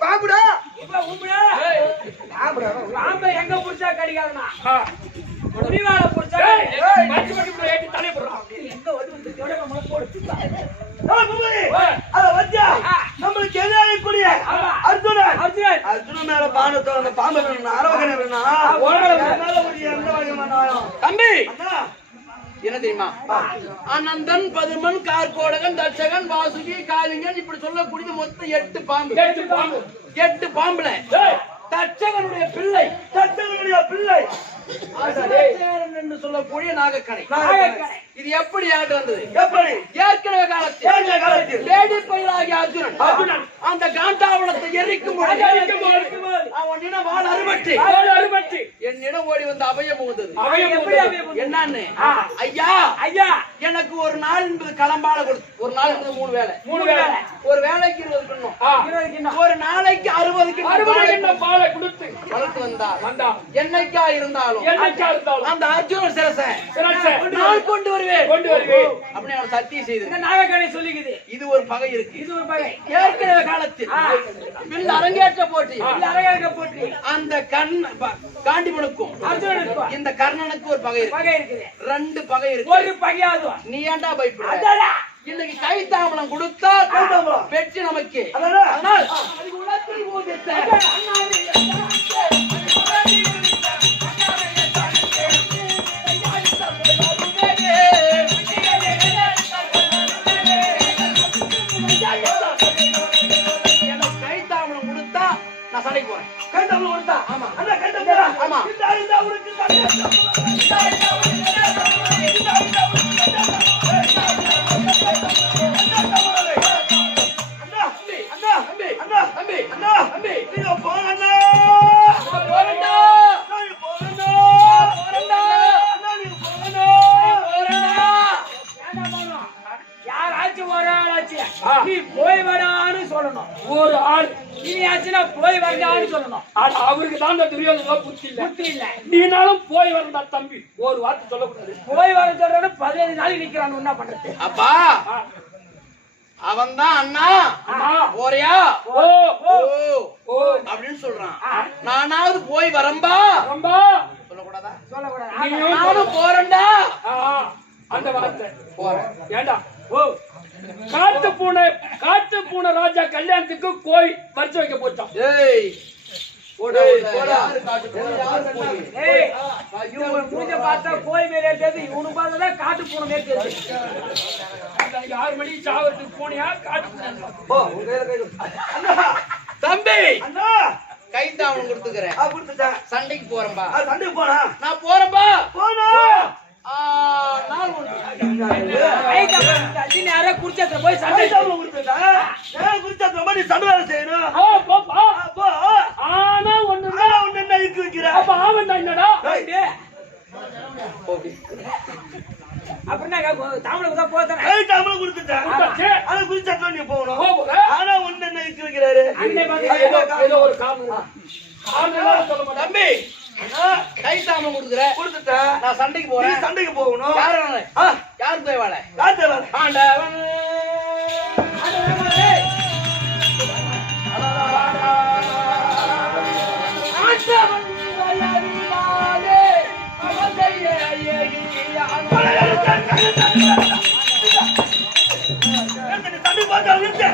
பாம்புடா பாம்பை எங்க புடிச்சா கடிக்காதுனா முடிவால புடிச்சா ஏற்றி தலை போடுறான் எங்க வந்து போடுச்சு அத வச்சா நம்மளுக்கு எதிராகக்கூடிய அர்ஜுனன் அர்ஜுனன் மேல பானத்தோ அந்த பாம்பு அரவகனை தம்பி அண்ணா என்ன தெரியுமா அனந்தன் பதுமன் கார்கோடகன் தட்சகன் வாசுகி காளிங்கன் இப்படி சொல்லக்கூடியது மொத்தம் 8 பாம்பு 8 பாம்புல தட்சகனுடைய பிள்ளை என்று சொல்லக்கூடிய நாகக்கணை இது எப்படி என்கிட்ட வந்தது எப்படி ஏற்கனவே காலத்தில் லேடி பயிலாகிய அர்ஜுனன் அந்த காண்டாவனத்தை எரிக்கும் பொழுது அவனிடம் வாள் அறுபட்டு என்னிடம் ஓடி வந்து அபயம் புகுந்தது என்னன்னு ஐயா எனக்கு ஒரு நாள் என்பது களம்பால கொடுத்து ஒரு நாள் என்பது 3 வேளை ஒரு வேளைக்கு 20 கிண்ணம் ஒரு நாளைக்கு 60 கிண்ணம் பாலை கொடுத்து வளர்த்து வந்தா என்னைக்கா இருந்தாலும் அந்த அர்ஜுனன் சிரசை நான் கொண்டு வருவேன் அப்படின்னு அவர் சத்தியம் செய்து நாகக்கணை சொல்லிக்குது இது ஒரு பகை இருக்கு இது ஒரு பகை ஏற்கனவே காலத்தில் வில் அரங்கேற்ற போட்டி அரங்க போட்டு அந்த காண்டிமனுக்கும் அர்ஜுனனுக்கும் இந்த கர்ணனுக்கு ஒரு பகை இருக்கு பகை இருக்குது 2 பகை இருக்கு ஒரு பகையாவது நீ ஏன்டா பயப்படுற இன்னைக்கு கைத்தாமலம் கொடுத்தா வெற்றி நமக்கு அதனால் அதுக்கு உலகத்தில் ஊதித்த கைத்தாமலம் கொடுத்தா நான் சண்டைக்கு போறேன் கைத்தவளை கொடுத்தா ஆமா அண்ணா கைத்தவளை ஆமா இந்த உனக்கு நீ போய் வரான்னு சொல்லணும் ஒரு ஆள் நீ ஆச்சுன்னா போய் வந்தான்னு சொல்லணும் ஆனா அவருக்கு தான் அந்த துரியோதன புத்தி புத்தி இல்ல நீனாலும் போய் வரண்டா தம்பி ஒரு வார்த்தை சொல்லக்கூடாது போய் வர சொல்றேன்னு 15 நாளைக்கு நிக்கிறான் என்ன பண்றது அப்பா அவன் தான் அண்ணா போறியா ஓ ஓ ஓ அப்படின்னு சொல்றான் நானாவது போய் வரம்பா ரொம்ப சொல்லக்கூடாதா சொல்லக்கூடாது நானும் போறேன்டா அந்த வார்த்தை போறேன் ஏண்டா ஓ காட்டு பூனை ராஜா கல்யாணத்துக்கு கோய் வரிச்சு வைக்க போச்சான். ஏய் போடா போடா ஏய் இவங்க மூஞ்ச பார்த்தா கோய் மேல ஏறிட்டது, இவனு பார்த்தா காட்டு பூனை மேல ஏறிட்டது. 6 மணிக்கு சாவறதுக்கு போனியா காட்டு பூனை? போ உங்க கையில கை கொடு. தம்பி அண்ணா கைத்தாவணம் கொடுத்துக்கிறேன். கொடுத்துட்டேன். சண்டைக்கு போறேன்பா. சண்டைக்கு போனா நான் போறேன்பா. போனா நாள் ஒன்று கைதா அடினே யாரோ குடிச்சத போய் சண்டை சண்டைக்கு கொடுத்துட்டேன். ஏன் குடிச்சத மாதிரி சண்டை வேலை செய்யணும்? போப்பா. போ ஆனா ஒண்ணு ஒண்ணு என்ன இருக்கு வைக்கிற? அப்ப ஆவண்டா என்னடா? போடி. அப்புறம் தாமலுக்கு தான் போறேன். கை தாமலை கொடுத்துட்டேன். கொடுத்தாச்சு. ஆனா குடிச்சத நீ போகணும். போகுற. ஆனா ஒண்ணு என்ன இருக்கு வைக்கிறாரு? அண்ணே பாத்து ஏதோ ஒரு காரணம். ஆனலாம் சொல்ல மாட்டேன். தம்பி கைத்தாவணம் கொடுக்குறேன். கொடுத்துட்டேன். நான் சண்டைக்கு நீ போறேன். சண்டைக்கு போகணும். யாரு நானு? ஆ, யார் தேவால? யார் தேவை? ஆண்டவன் சண்டைக்கு பார்த்தா நிறுத்து.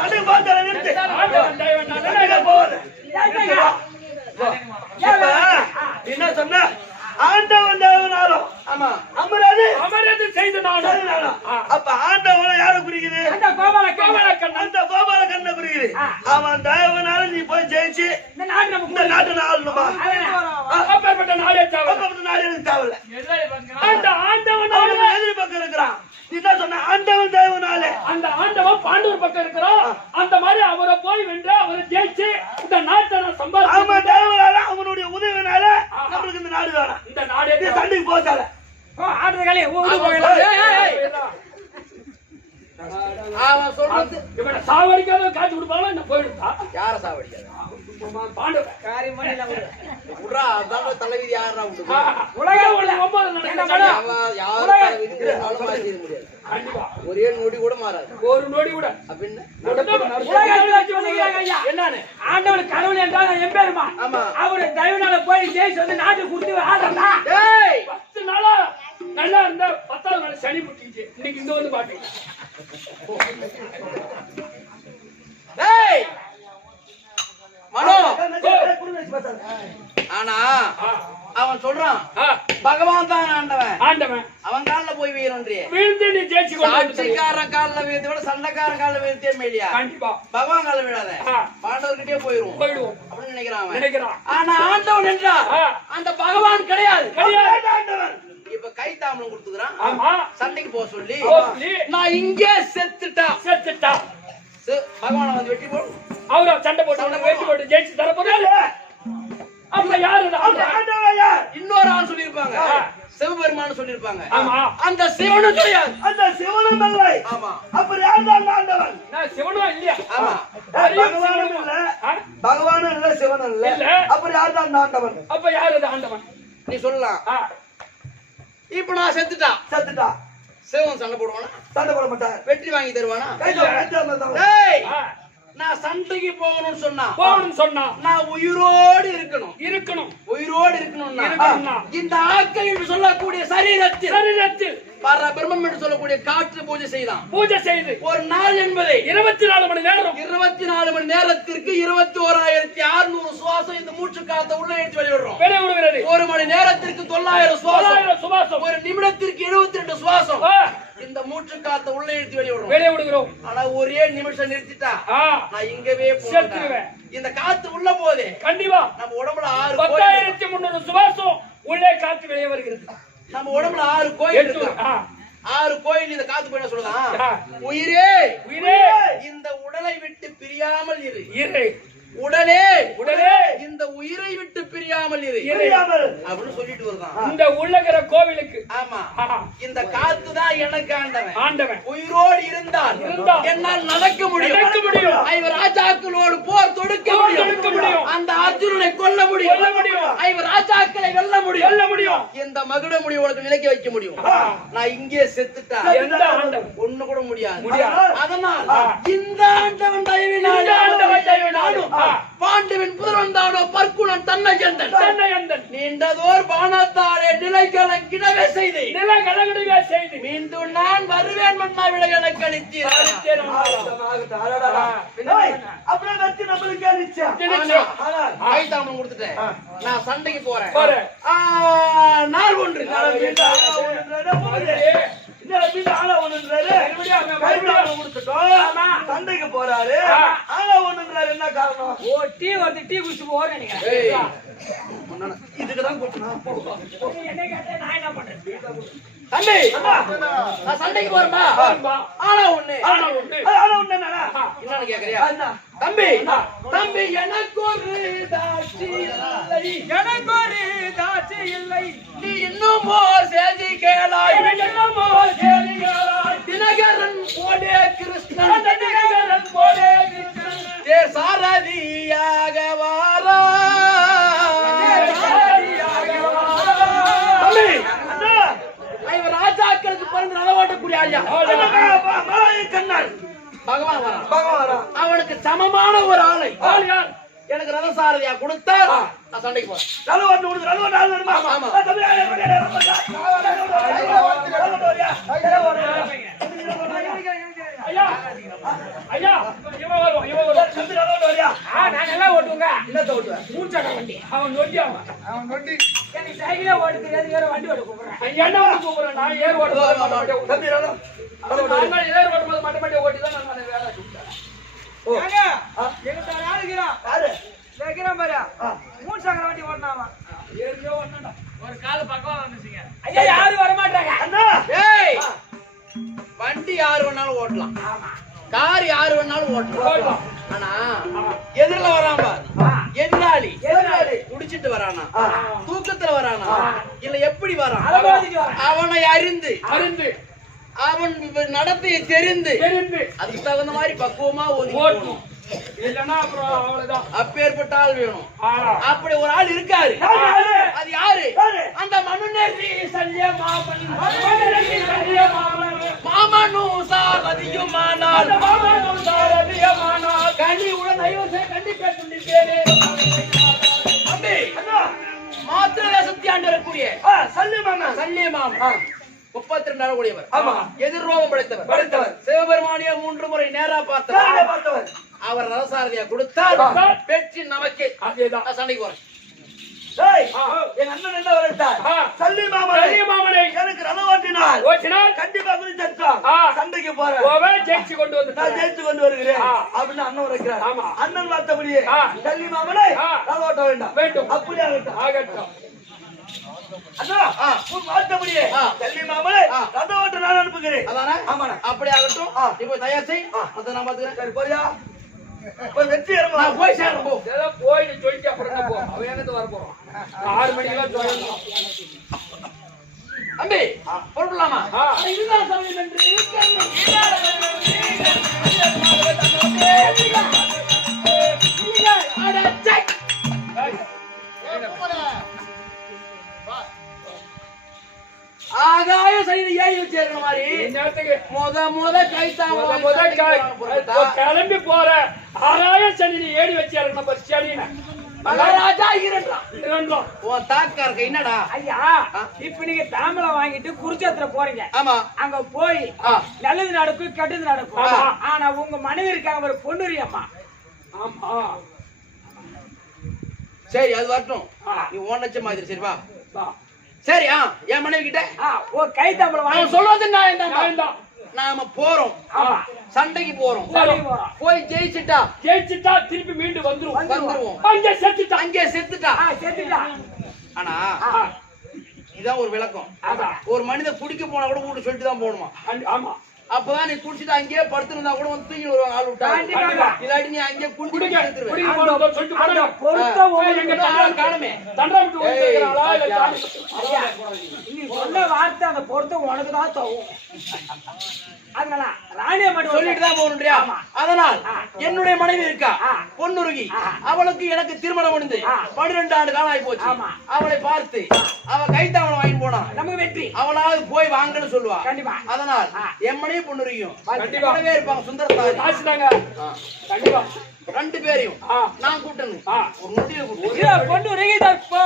சண்டைக்கு பார்த்தா நிறுத்து. ஆண்டவன் தெய்வம் நான் சண்டைக்கு போகாத. இப்ப நீ என்ன சொன்ன? ஆண்டவன் தேவனாலும் ஆமா அமராது அமரது செய்து நானும். அப்ப ஆண்டவன் யாரை குறிக்குது? அந்த கோபால கோவலக்கண்ணன். அந்த கோபால கண்ணை குறிக்குது. அவன் தேவனால நீ போய் ஜெயிச்சு இந்த நாடு நமக்கு இந்த நாட்டை ஆளணுமா? அப்பேற்பட்ட நாடே தேவை. அப்ப நாடு எனக்கு தேவையில்ல. அந்த ஆண்டவன் அவன் எதிரி பக்கம் இருக்கிறான். நீ தான் சொன்ன ஆண்டவன் தேவனாலே. அந்த ஆண்டவன் பாண்டவர் பக்கம் இருக்கிறோம். அந்த மாதிரி அவரை போய் வென்று அவரை ஜெயிச்சு இந்த நாட்டை நான் சம்பாதிச்சு அவன் தேவனால அவனுடைய உதவினால நம்மளுக்கு இந்த நாடு வேணாம். இந்த நாடே நீ சண்டைக்கு போகாத. ஆடுற காலே ஊடு போகலாம். அவன் சொல்றது இவனை சாவடிக்காத காட்சி கொடுப்பாங்களா என்ன போயிடுதா? யார சாவடிக்காத? பாண்டவர் காரி மணில உட்ரா அதான் தலைவிதி யாரா உண்டு? உலகம் உள்ள 9 நடக்குது. யாரும் தலைவிதி திருநாளும் மாத்திட முடியாது. கண்டிப்பா ஒரே நொடி கூட மாறாது. ஒரு நொடி கூட அப்படின்னு என்னன்னு ஆண்டவன் கடவுள் என்றால் எம்பெருமா. ஆமா. அவரு தயவுனால போய் ஜெயிச்சு வந்து நாட்டு கொடுத்து ஆடுறா. டேய் 10 நாளா நல்லா இருந்த 10வது நாள் சனி முட்டிச்சு. இன்னைக்கு இந்த வந்து பாட்டு டேய் மனோ பேசாத. ஆனா அவன் சொல்றான் பகவான் தான் ஆண்டவன். ஆண்டவன் அவன் கால்ல போய் வீரன்றே. விழுந்து நீ ஜெயிச்சு கொண்டு சாட்சிக்கார கால்ல வீழ்த்தி விட சண்டைக்கார கால்ல வீழ்த்தே மேலியா? கண்டிப்பா பகவான் கால்ல விழாத. பாண்டவர்கிட்டே போயிரும் போயிடுவோம் அப்படின்னு நினைக்கிறான் அவன். நினைக்கிறான். ஆனா ஆண்டவன் என்றா அந்த பகவான் கிடையாது. கிடையாது. ஆண்டவன் இப்ப கை தாமலம் கொடுத்துக்கிறான். ஆமா சண்டைக்கு போக சொல்லி போஸ்லி நான் இங்கே செத்துட்டா. செத்துட்டா. பகவான வந்து வெட்டி போடு. அவரா சண்டை போட்டு வெட்டி போட்டு ஜெயிச்சு தர போறாரு. அப்ப யாரு ஆண்டவன் யார்? இன்னொரு ஆள் சொல்லிருப்பாங்க. சிவபெருமான் சொல்லிருப்பாங்க. ஆமா அந்த சிவனும் கிடையாது. அந்த சிவனும் இல்லை. ஆமா அப்புறம் யார் தான் ஆண்டவன்? நான் சிவனும் இல்லையா? ஆமா பகவானும் இல்ல. பகவானும் இல்ல சிவனும் இல்ல. இல்ல. அப்புறம் யார் தான் ஆண்டவன்? அப்ப யாரு அது ஆண்டவன்? நீ சொல்லலாம். இப்ப நான் செத்துட்டா செத்துட்டா. சிவன் சண்டை போடுவானா? சண்டை போட மாட்டார். வெற்றி வாங்கி தருவானா? கை தூக்கு. டேய் நான் சண்டைக்கு போகணும்னு சொன்னா போகணும்னு சொன்னா நான் உயிரோடு இருக்கணும். இருக்கணும். உயிரோடு இருக்கணும்னா இருக்கணும்னா இந்த ஆக்கை என்று சொல்லக்கூடிய சரீரத்தில் சரீரத்தில் பிரம்மம் என்று சொல்லக்கூடிய காற்று பூஜை செய்தான். பூஜை செய்து ஒரு நாள் என்பதை 24 மணி நேரம் 24 மணி நேரத்திற்கு 21,600 சுவாசம் இந்த மூச்சு காத்த உள்ள எடுத்து வெளியிடுறோம். வெளியே விடுகிறது. ஒரு மணி நேரத்திற்கு 900 சுவாசம். 900 சுவாசம். ஒரு நிமிடத்திற்கு 72 சுவாசம் இந்த மூச்சு காத்த உள்ள எடுத்து வெளியிடுறோம். வெளியே விடுகிறோம். ஆனா ஒரே நிமிஷம் நிறுத்திட்டா நான் இங்கவே செத்துருவேன். இந்த காத்து உள்ள போதே கண்டிப்பா நம்ம உடம்புல 6 10,300 சுவாசம் உள்ளே காத்து வெளியே வருகிறது. நம்ம உடம்புல 6 கோயில் இருக்கு. 6 கோயில் இந்த காத்து போய் சொல்லுதான். உயிரே உயிரே இந்த உடலை விட்டு பிரியாமல் இரு. இரு. உடலே உடலே இந்த உயிரை விட்டு பிரியாமல் இரு அப்படின்னு சொல்லிட்டு வருதான். இந்த உள்ளகிற கோவிலுக்கு ஆமா இந்த காத்து தான் எனக்கு ஆண்டவன். ஆண்டவன் உயிரோடு இருந்தால் என்னால் நடக்க முடியும். ஐவர் ராஜாக்களோடு போர் தொடுக்க முடியும். அந்த அர்ஜுனனை கொல்ல முடியும். ஐவர் ராஜாக்களை வெல்ல முடியும். இந்த மகுட முடிவு உனக்கு நிலைக்க வைக்க முடியும். நான் இங்கே செத்துட்டா எந்த ஆண்டவன் ஒண்ணு கூட முடியாது. முடியாது. அதனால் இந்த ஆண்டவன் தயவினாலும் தெரியும் பாண்டுவின் புதல்வன் தானோ பற்குணன் தன்னையந்தன் தன்னையந்தன் நீண்டதோர் பானத்தாரே நிலைக்கலங்கிடவே செய்து நிலகடகடவே செய்து மீண்டும் நான் வருவேன் மன்னா விட எனக்கு அளித்தீர் அப்புறம் வச்சு நம்மளுக்கே நிச்சயம். ஆனால் கைதாமம் கொடுத்துட்டேன் நான் சண்டைக்கு போறேன் போறேன். நாள் ஒன்று சண்டைக்கு போறாரு ஆனா ஒண்ணுன்றாரு. என்ன காரணம்? ஓ டீ வந்து டீ குடிச்சு போறேன் நினைக்கிறேன். ஏய், இதுக்குதான் கூப்பிட்டா நீ என்ன கேட்டா நான் என்ன பண்றேன்? தம்பி நான் சண்டைக்கு போறேன்பா ஆனா ஒண்ணு ஆனா ஒண்ணு என்னன்னா என்னன்னு கேக்குறியா தம்பி தம்பி எனக்கு ஒரு தாட்சி இல்லை எனக்கு ஒரு தாட்சி இல்லை. நீ இன்னும் ஓர் செய்தி கேளாய் என்னமோ செய்திகளாய் தினகரன் போடே கிருஷ்ணன் தினகரன் போலே கிருஷ்ணன் தே சாரதியாக வாரா தம்பி இவர் ராஜாக்களுக்கு பிறந்த நலவாட்டக்கூடிய ஐயா கண்ணன் பகவான் வரான் பகவான் அவனுக்கு சமமான ஒரு ஆளை ஆள் யார்? எனக்கு ரதசாரதியா கொடுத்தார் நான் சண்டைக்கு போறேன் நல்ல கொடுத்து நல்ல ஆமா. ஐயா ஐயா இவன் வரும் இவன் வரும் நான் நல்லா ஓட்டுங்க. என்னத்த ஓட்டுவேன்? மூச்சக்கர வண்டி. அவன் நொண்டி அவன் எனக்கு சைக்கிளே ஓட்ட தெரியாது, வேற வண்டி ஓட்ட கூப்பிடுறேன். என்ன வந்து கூப்பிடுறேன் நான் ஏர் ஓட்டும்போது மட்டை தம்பி நல்லா நான் ஏர் ஓட்டும்போது மட்டை ஓட்டி தான் நான் வேலை கொடுத்தேன் ஏங்க, எங்கிட்ட ஒரு ஆளு இருக்கிறான். யாரு? வைக்கிறான் பாரு. மூணு சக்கர வண்டி ஓட்டினாமா. ஏறியோ ஒண்ணுடா ஒரு காலு பக்கம் வந்துச்சுங்க. ஐயா யாரும் வர மாட்டாங்க. அண்ணா ஏய் வண்டி யாரு வேணாலும் ஓட்டலாம் கார் யாரு வேணாலும் ஓட்டலாம் ஆனா எதிரில வரான் பாரு எதிராளி குடிச்சிட்டு வரானா தூக்கத்துல வரானா இல்ல எப்படி வரான் அலமாதிக்கு வரான். அவனை அறிந்து அறிந்து அவன் நடத்தையை தெரிந்து தெரிந்து அதுக்கு தகுந்த மாதிரி பக்குவமா ஒதுக்கி ஓட்டணும் போகணும். இல்லன்னா அப்புறம் அவ்வளவுதான் அப்பேற்பட்ட ஆள் வேணும் ஆ. அப்படி ஒரு ஆள் இருக்காரு யாரு? அது யாரு யாரு? அந்த மனுநேரி சல்லிய மாமன் மாமன் மாமனு சாரதியுமானால் மாமன் சாரதியமானால் கனிவுடன் ஐயோசை கண்டிப்பா சொல்லிட்டேனே தம்பி அண்ணா மாத்திர தேசத்தை ஆண்டு வரக்கூடிய சல்லி மாமா சல்லிய மாமன் 32 ஆள் கூடியவர் ஆமா. எதிர்ரோகம் படைத்தவர் படைத்தவர். சிவபெருமானிய 3 முறை நேரா யாரை பார்த்தவர் பார்த்தவர்? அவர் ரதசாரதியா கொடுத்தார் வெற்றி நமக்கு அதேதான் நான் சண்டைக்கு போறேன் டேய், எங்க அண்ணன் என்ன வரட்டார்? ஆ. சல்லி மாமனை சல்லிய மாமனை எனக்கு ரதம் ஓட்டினார். ஓச்சினால் கண்டிப்பா குதிச்சோம். ஆ. சண்டைக்கு போறேன். போவே ஜெயிச்சு கொண்டு நான் வந்து ஜெயித்து கொண்டு வருகிறேன் ஆ. அப்படின்னு அண்ணன் இருக்கிறார். ஆமா. அண்ணன் பார்த்தபடியே ஆ. சல்லி மாமனை ஆ. ரதம் ஓட்ட வேண்டாம். வேண்டும். அப்படியே ஆகட்டும். ஆகட்டும் அண்ணா உன் பார்த்தபடியே ஆ. சல்லி மாமனை ஆ. ரதம் ஓட்ட நான் அனுப்புகிறேன். அதானே ஆமாண்ணே. அப்படி ஆகட்டும் நீ போய் தயார் செய் அதை நான் பாத்துக்கிறேன் சரி போறியா? போய் வெற்றி ஏறுமா? நான் போய் சேர்றேன் போ இதெல்லாம் போய் நீ சொல்லிட்டு அப்புறம் என்ன போ அவன் எங்கிட்டு வர போறான் 6 மணிக்கெல்லாம் சொல்லணும் தம்பி பொறுப்பலாமா ஆ. இதுதான் சமயம் என்று ஆகாய சைடு ஏறி வச்சிருக்கிற மாதிரி நேரத்துக்கு முத கிளம்பி போற ஆராய சனி ஏறி வச்சு நம்ம சனின மகாராஜா இரண்டாம் இரண்டும் உன் தாக்கார் கை என்னடா ஐயா இப்ப நீங்க தாம்பளம் வாங்கிட்டு குருச்சேத்திர போறீங்க. ஆமா அங்க போய் ஆ. நல்லது நடக்கும் கெட்டது நடக்கும். ஆமா. ஆனா உங்க மனைவி இருக்காங்க ஒரு பொண்ணுரி அம்மா. ஆமா சரி அது வரட்டும் ஆ. நீ ஓனச்ச மாதிரி சரி வா வா. சரி என் மனைவி கிட்ட ஒரு கை தாம்பளம் அவன் வாங்கி சொல்வது நான் நான்தான். நாம போறோம் ஆமா. சண்டைக்கு போறோம் சண்டைக்கு போறோம். போய் ஜெயிச்சுட்டா ஜெயிச்சுட்டா திருப்பி மீண்டும் வந்துரும் வந்துருவோம் அங்க செத்துட்டா அங்கே செத்துட்டா சேர்த்துட்டா. ஆனா ஆ. இதான் ஒரு விளக்கம் அதான். ஒரு மனிதன் குடிக்க போனா கூட வீட்டு சொல்லிட்டு தான் போகணுமா ஆமா அப்பதான் நீ குடிச்சிட்டு அங்கேயே படுத்திருந்தா கூட வந்து தூக்கி ஒரு ஆள் விட்டா கண்டிப்பா. இல்லாட்டி நீ அங்கேயே குடிக்க குடிக்க குடிக்க போறோம் சொல்லிட்டு அந்த போறாங்க பொருத்த எங்க உங்களுக்கு ஆள் காணுமே தண்டனை விட்டு ஓடிக்கிறாளா இல்ல சாமி ஐயா, நீ சொன்ன வார்த்தை அந்த பொருத்த உனக்கு தான் தவும். அதனால ராணிய மட்டும் சொல்லிட்டு தான் போகணும்ன்றியா அதனால் என்னுடைய மனைவி இருக்கா ஆ. பொன்னுருகி அவளுக்கு எனக்கு திருமணம் முடிந்து 12 ஆண்டு காலம் ஆகி போச்சு ஆமா. அவளை பார்த்து அவ கைத்தாவளை வாங்கி போனா நமக்கு வெற்றி. அவளாவது போய் வாங்கன்னு சொல்லுவா கண்டிப்பா. அதனால் என் மனைவி பொன்னுருகியும் கண்டிப்பா. கூடவே இருப்பாங்க சுந்தரத்தாரி காசுதாங்க கண்டிப்பா 2 பேரையும் ஆ. நான் கூட்டணும் ஆ. ஒரு முடிவு கூட்டு இதோ கொண்டு வருகிறதா போ.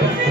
Hey!